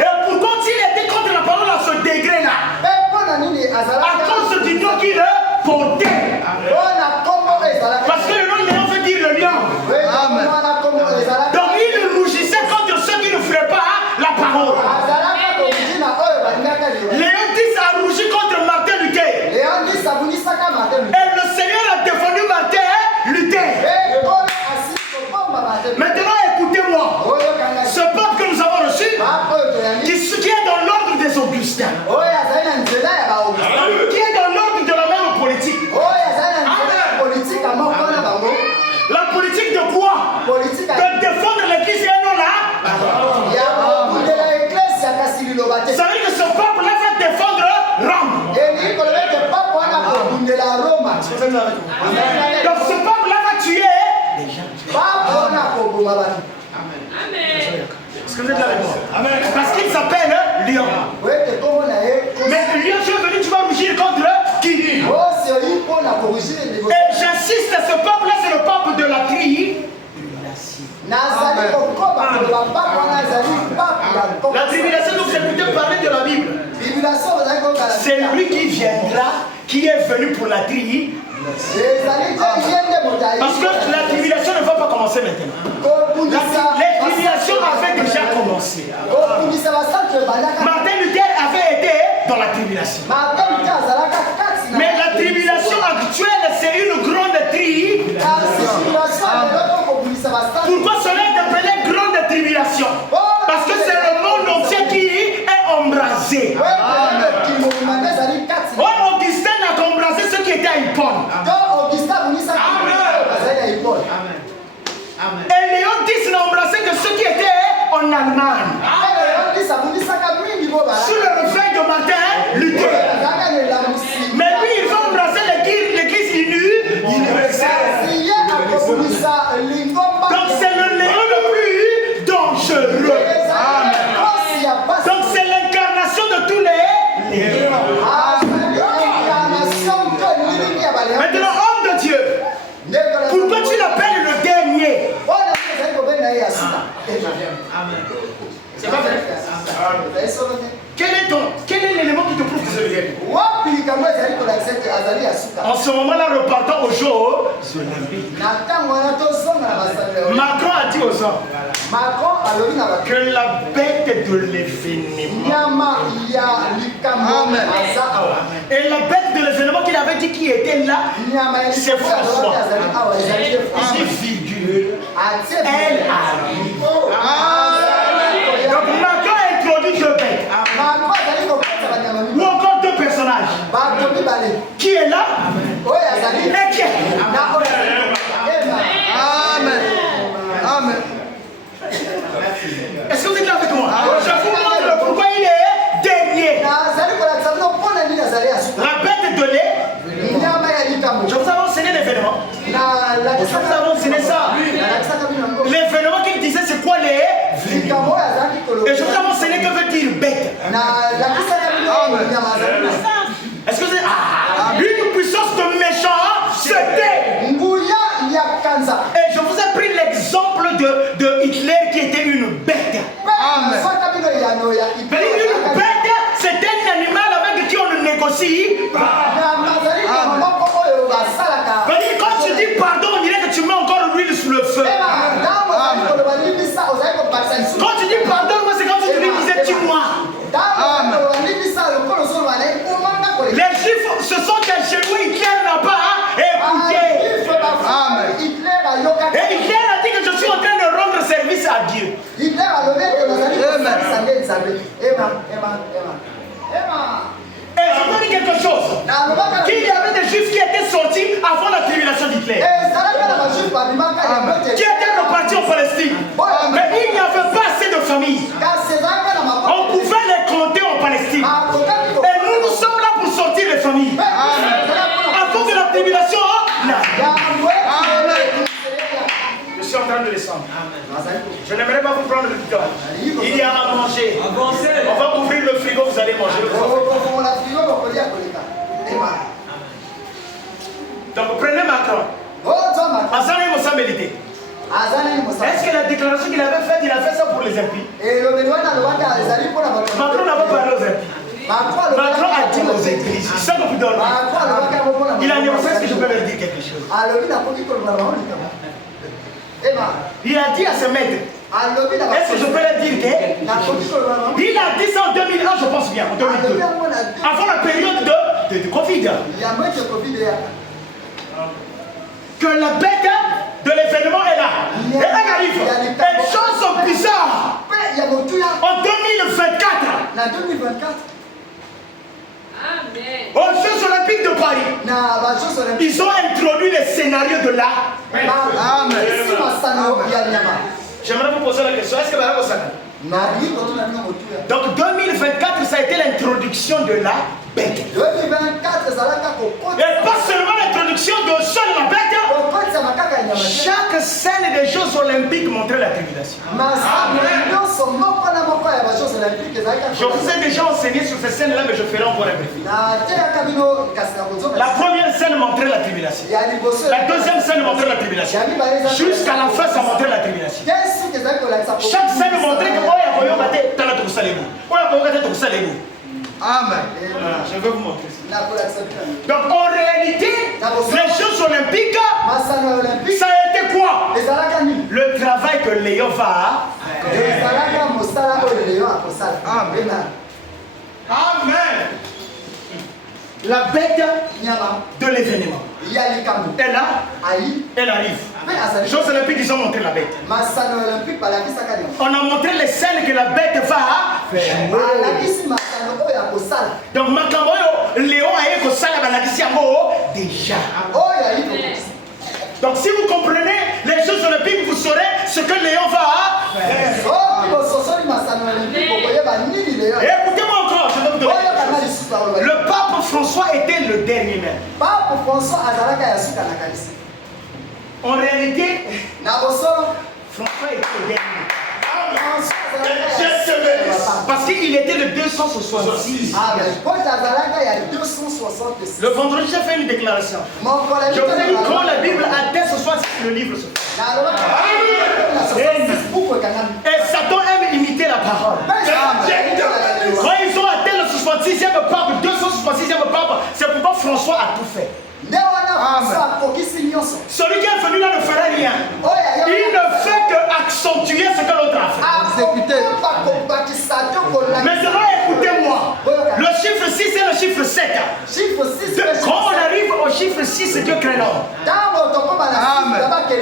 Et pourquoi s'il était contre la parole à ce degré-là? À cause du nom qu'il portait. Parce que le nom Léon veut dire le lion. Donc il rougissait contre ceux qui ne feraient pas la parole. Léon X a rougi contre Martin Luther. Et le Seigneur a défendu Martin Luther. Maintenant écoutez-moi. Ce peuple que nous avons reçu, qui est dans l'ordre des Augustins, qui est dans l'ordre de la même politique. La politique de quoi? De défendre l'église et non là. Ça veut dire que ce peuple-là va défendre Rome. Donc ce peuple-là va tuer des gens. Est-ce que vous êtes là avec moi? Parce qu'il s'appelle Lion. Mais Lion, tu es venu, tu vas rougir contre qui? Et j'insiste, ce peuple-là, c'est le peuple de la tribulation. La tribulation, donc, c'est écouter parler de la Bible. C'est lui qui viendra, qui est venu pour la tribulation. Parce que la tribulation ne va pas commencer maintenant. La tribulation avait déjà commencé. Martin Luther avait été dans la tribulation. Mais la tribulation actuelle, c'est une grande tribulation. Pourquoi cela est appelé grande tribulation? Parce que c'est le monde entier qui est embrasé. Augustin a embrasé ceux qui étaient à Hippone. Et Léon X n'a embrassé que ceux qui étaient en Allemagne. Sous le réveil de Martin Luther. Mais lui, il va embrasser l'église universelle. Donc c'est le Léon le plus dangereux. Donc c'est l'incarnation de tous les Léons. Maintenant, homme de Dieu, pourquoi tu l'appelles le dernier? C'est pas vrai. Quel est l'élément qui te prouve que c'est le dernier? En ce moment-là, repartant au jour, Macron a dit aux hommes que la bête de l'événement, et la bête de l'événement qu'il avait dit qui était là, c'est François. C'est virgule. Elle arrive. Donc Macron a introduit deux bêtes. Ou encore deux personnages. Qui est là? Et qui est là? Amen. Amen. Est-ce que vous êtes là avec moi? Je vous montre pourquoi il est dernier. La bête de lait. Je vous avais enseigné l'événement. Je vous avais enseigné ça. L'événement qu'il disait, c'est quoi les? Et je vous avais enseigné que veut dire bête. Est-ce que c'est une puissance de méchant? C'était. Et je vous ai pris l'exemple de Hitler qui était une bête. Une bête, c'est un animal avec qui on négocie. Quand tu dis pardon, on dirait que tu mets encore l'huile sous le feu. Quand tu dis pardon, c'est comme si tu lui disais tue-moi. Les Juifs se sont cachés, Hitler n'a pas écouté. Et Hitler a dit que je suis en train de rendre service à Dieu. Et je peux dire quelque chose. Qu'il y avait des Juifs qui étaient sortis avant la tribulation d'Hitler, qui étaient repartis en Palestine. Mais il n'y avait pas assez de familles. On pouvait les compter en Palestine. Et nous sommes là pour sortir les familles. Avant de la tribulation, là. Je suis en train de descendre. Je n'aimerais pas vous prendre le temps. Il y a à manger. On va ouvrir le frigo, vous allez manger. Donc prenez Macron. Est-ce que la déclaration qu'il avait faite, il a fait ça pour les impies? Macron n'a pas parlé aux impies. Macron a dit aux églises, il a négocié. Est-ce que je peux leur dire quelque chose? Il a dit à ses maîtres, est-ce que je peux leur dire que il a dit ça en 2001, je pense bien, en 2002, avant la période de Covid. Que la bête de l'événement est là. Et elle arrive. Et les choses sont bizarres. En 2024. Aux Jeux Olympiques de Paris, ils ont introduit les scénarios de l'art. J'aimerais vous poser la question, est-ce que vous avez ça? Donc 2024, ça a été l'introduction de la bête. Et pas seulement l'introduction de seule la bête. Chaque scène des Jeux Olympiques montrait la tribulation. Je vous ai déjà enseigné sur ces scènes-là, mais je ferai encore un briefing. La première scène montrait la tribulation. La deuxième scène montrait la tribulation. Jusqu'à la fin, ça montrait la tribulation. Chaque scène montrait que Amen. Je vais vous montrer ça. Donc en réalité, les Jeux Olympiques, ça a été quoi? Le travail que Léon va Amen. Amen. La bête de l'événement. Et là, elle arrive. Les Jeux Olympiques, ils ont montré la bête. On a montré les scènes que la bête va faire. Donc, Léon a eu déjà. Donc, si vous comprenez les Jeux Olympiques, vous saurez ce que Léon va faire. Écoutez-moi encore, je vais vous donner. Le pape François était le dernier même. En réalité, François était le dernier. Parce qu'il était le 266. Le vendredi, j'ai fait une déclaration. Je vous ai dit quand la Bible atteste ce soir, le livre se fait. Et Satan aime imiter la parole. Quand ils ont atteint le 66e pape, 266e pape, c'est pourquoi François a tout fait. Celui qui est venu là ne fera rien. Il ne fait que accentuer ce que l'autre a fait. Maintenant, écoutez-moi. Le chiffre 6 et le chiffre 7. Quand on arrive au chiffre 6, Dieu crée l'homme.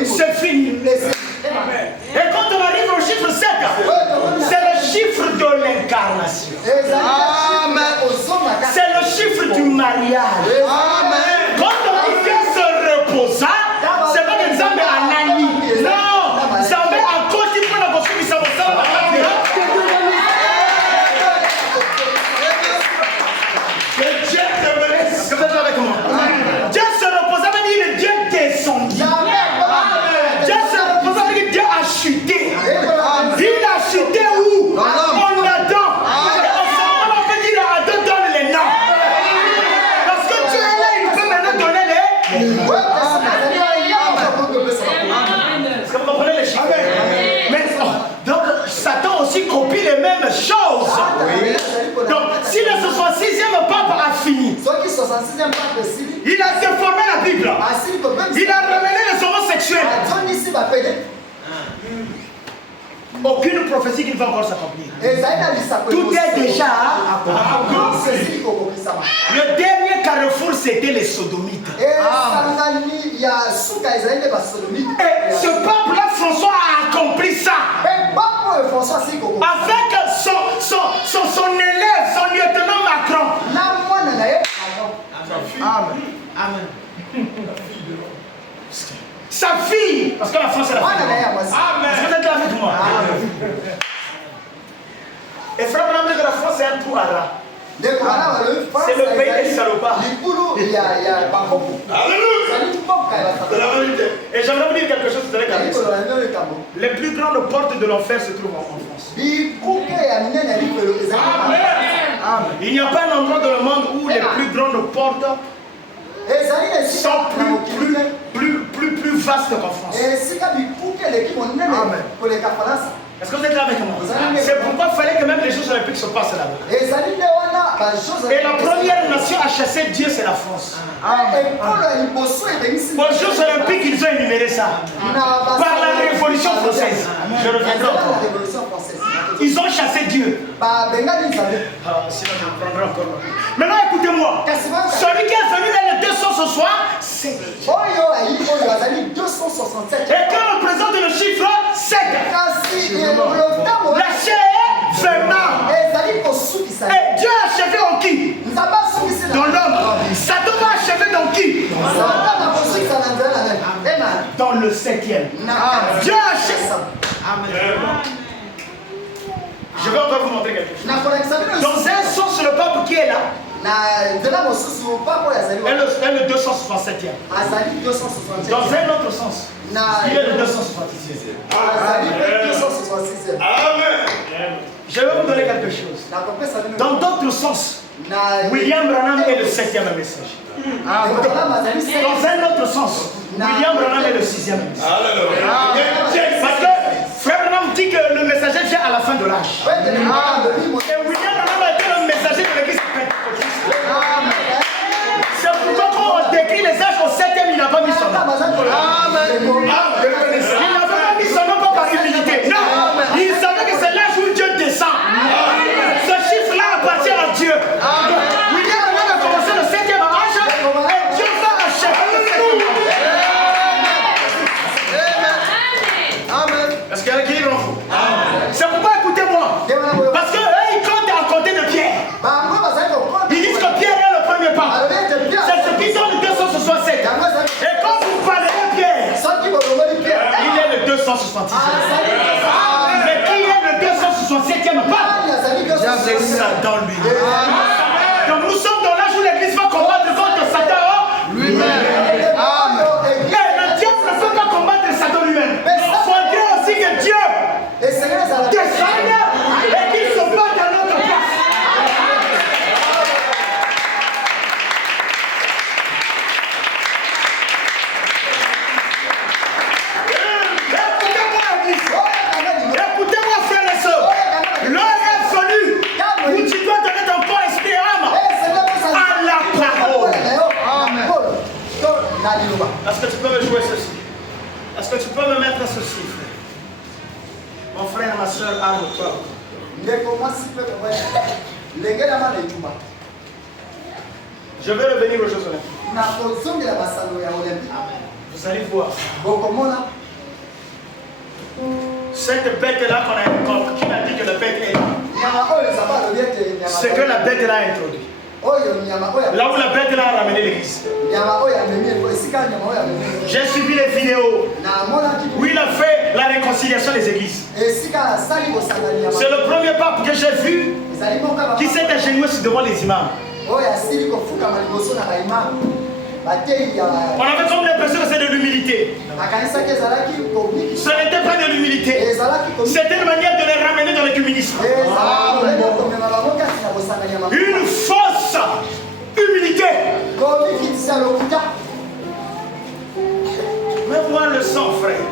C'est fini. Et quand on arrive au chiffre 7, c'est le chiffre de l'incarnation. C'est le chiffre du mariage. Quand on vient se reposer, c'est pas que Nzambe a nani. Non, Nzambe a continué pour la construction de sa que Dieu te blesse. Que faites-vous avec moi? Dieu se reposa, veut dire Dieu descendit. Dieu se reposa, veut dire Dieu a chuté. Il a chuté où? En Adam. On peut dire à Adam donne les noms. Parce que Dieu est là, il peut maintenant donner les noms. Est-ce que vous comprenez les chiffres? Mais, donc, Satan aussi copie les mêmes choses. Donc, si le 66e pape a fini, il a déformé la Bible. Il a ramené les homosexuels. Aucune prophétie qui ne va encore s'accomplir. Tout est déjà accompli. Le dernier carrefour, c'était les sodomites. Et ce peuple-là, François, a accompli ça. Avec son élève, son lieutenant Macron. Amen. Amen. Parce que la France est la France. Amen. Est-ce que vous êtes là avec moi? Et frère, on a dit que la France est un trou à rats. C'est le pays des salopards. Alléluia. Et j'aimerais vous dire quelque chose de avec ça. Les plus grandes portes de l'enfer se trouvent en France. Il n'y a pas un endroit dans le monde où les plus grandes portes sont plus vastes qu'en France. Est-ce que vous êtes là avec moi? C'est pourquoi il fallait que même les Jeux Olympiques se passent là-bas. Et la première nation à chasser Dieu, c'est la France. Aux Jeux Olympiques, ils ont énuméré ça. Par la Révolution française. Je reviendrai encore. Ils ont chassé Dieu. Sinon, je prendrai encore. Maintenant, écoutez-moi. Celui qui est venu dans les 200 ce soir, c'est Dieu. Et quand on présente le chiffre 7, la chair fait mal. Et Dieu a achevé en qui? Dans l'homme. Satan va achever dans qui? Dans le 7e. Dieu a achevé. Je vais encore vous montrer quelque chose. Dans un sens, le pape qui est là, est le 267e. Dans un autre sens, il est le 266e. Amen. Je vais vous donner quelque chose. Dans d'autres sens, William Branham est le 7e message. Dans un autre sens, William Branham est le 6e message. Parce que Frère Branham dit que le messager vient à la fin de l'âge. Et William Branham a été le messager de l'église pentecôtiste. C'est pourquoi quand on décrit les âges au 7e, il n'a pas mis son nom. Il n'avait pas mis son nom pas par humilité. Non, il savait que c'est l'âge où Dieu descend. Ce chiffre-là appartient à Dieu. William Branham a commencé le 7e âge et Dieu va achever le 7e. Est-ce qu'il y a qui est en vous? C'est pourquoi écoutez-moi. Parce que ils comptent à compter de Pierre. Ils disent que Pierre est le premier pas. C'est ce qui sont le 267. Et quand vous parlez de Pierre, il est le 266. Mais qui est le 267e pas? C'est Satan lui. Donc nous sommes dans l'âge où l'église va combattre contre Satan lui-même. Et le diable ne peut pas combattre Satan lui-même. Il faudrait aussi que Dieu descende et qu'il se batte à notre place. Écoutez-moi, église. Écoutez-moi, frères et sœurs. L'heure est venue où tu dois donner ton corps, esprit et âme à la parole. Est-ce que tu peux me jouer ceci? Est-ce que tu peux me mettre ceci, frère? Mon frère, ma soeur, arme-toi. Je vais revenir aux Jeux Olympiques. Vous allez voir. Cette bête-là qui m'a dit que la bête est là, c'est que la bête-là a introduit. Là où la bête-là a ramené l'église. J'ai suivi les vidéos où il a fait la réconciliation des églises. C'est le premier pape que j'ai vu qui s'est agenouillé devant les imams. On avait comme l'impression que c'était de l'humilité. Ce n'était pas de l'humilité. C'était une manière de les ramener dans l'écuménisme. Une fausse humilité. Mais moi le sang, frère.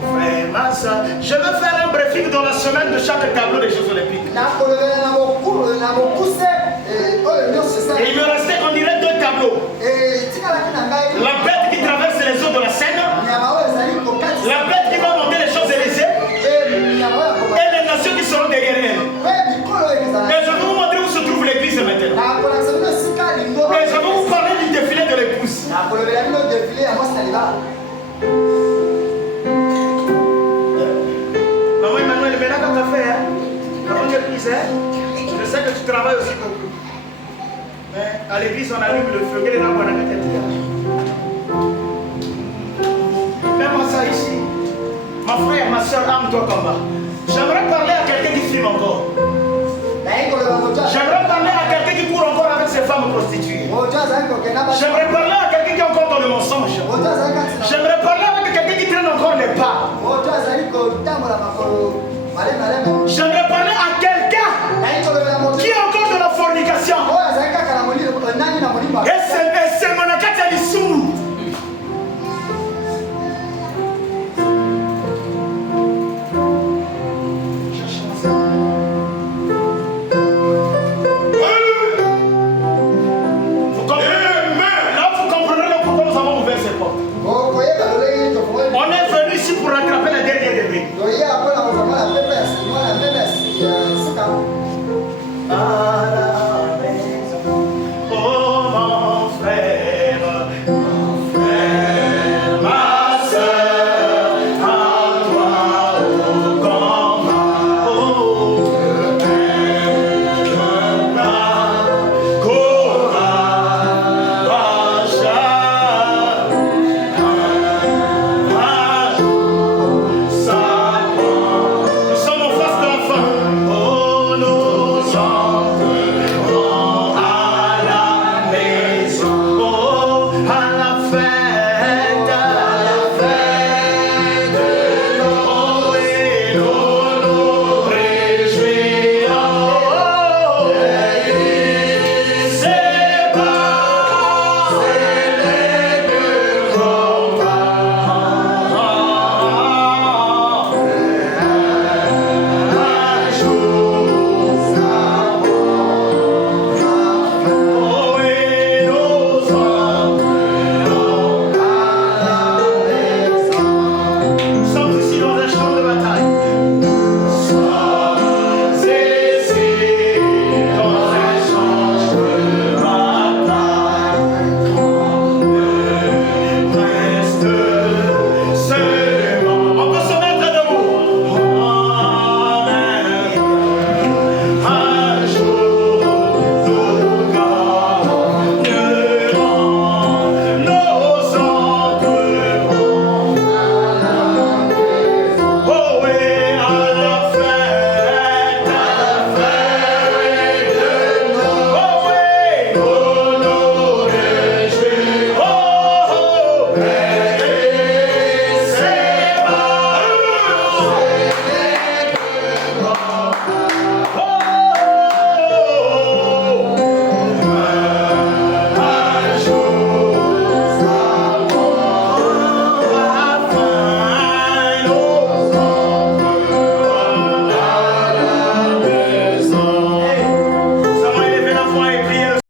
Frère, ma soeur, je veux faire un briefing dans la semaine de chaque tableau des Jeux Olympiques. Et il me restait, on dirait, 2 tableaux. La bête qui traverse les eaux de la Seine, la bête qui va monter les Champs-Élysées, et les nations qui seront derrière elle. Et je vais vous montrer où se trouve l'église maintenant. Et je vais vous parler du défilé de l'épouse. Maman Emmanuel, mais là quand tu as fait, maman tu es prise, je sais que tu travailles aussi beaucoup. Mais à l'église on allume le feu, quelle est la bonne à la tête? Même en ça ici. Ma frère, ma soeur, âme-toi comme bas. J'aimerais parler à quelqu'un qui filme encore. J'aimerais parler à quelqu'un qui court encore avec ses femmes prostituées. J'aimerais parler à quelqu'un qui est encore dans le mensonge. J'aimerais parler avec quelqu'un qui traîne encore les pas. J'aimerais parler à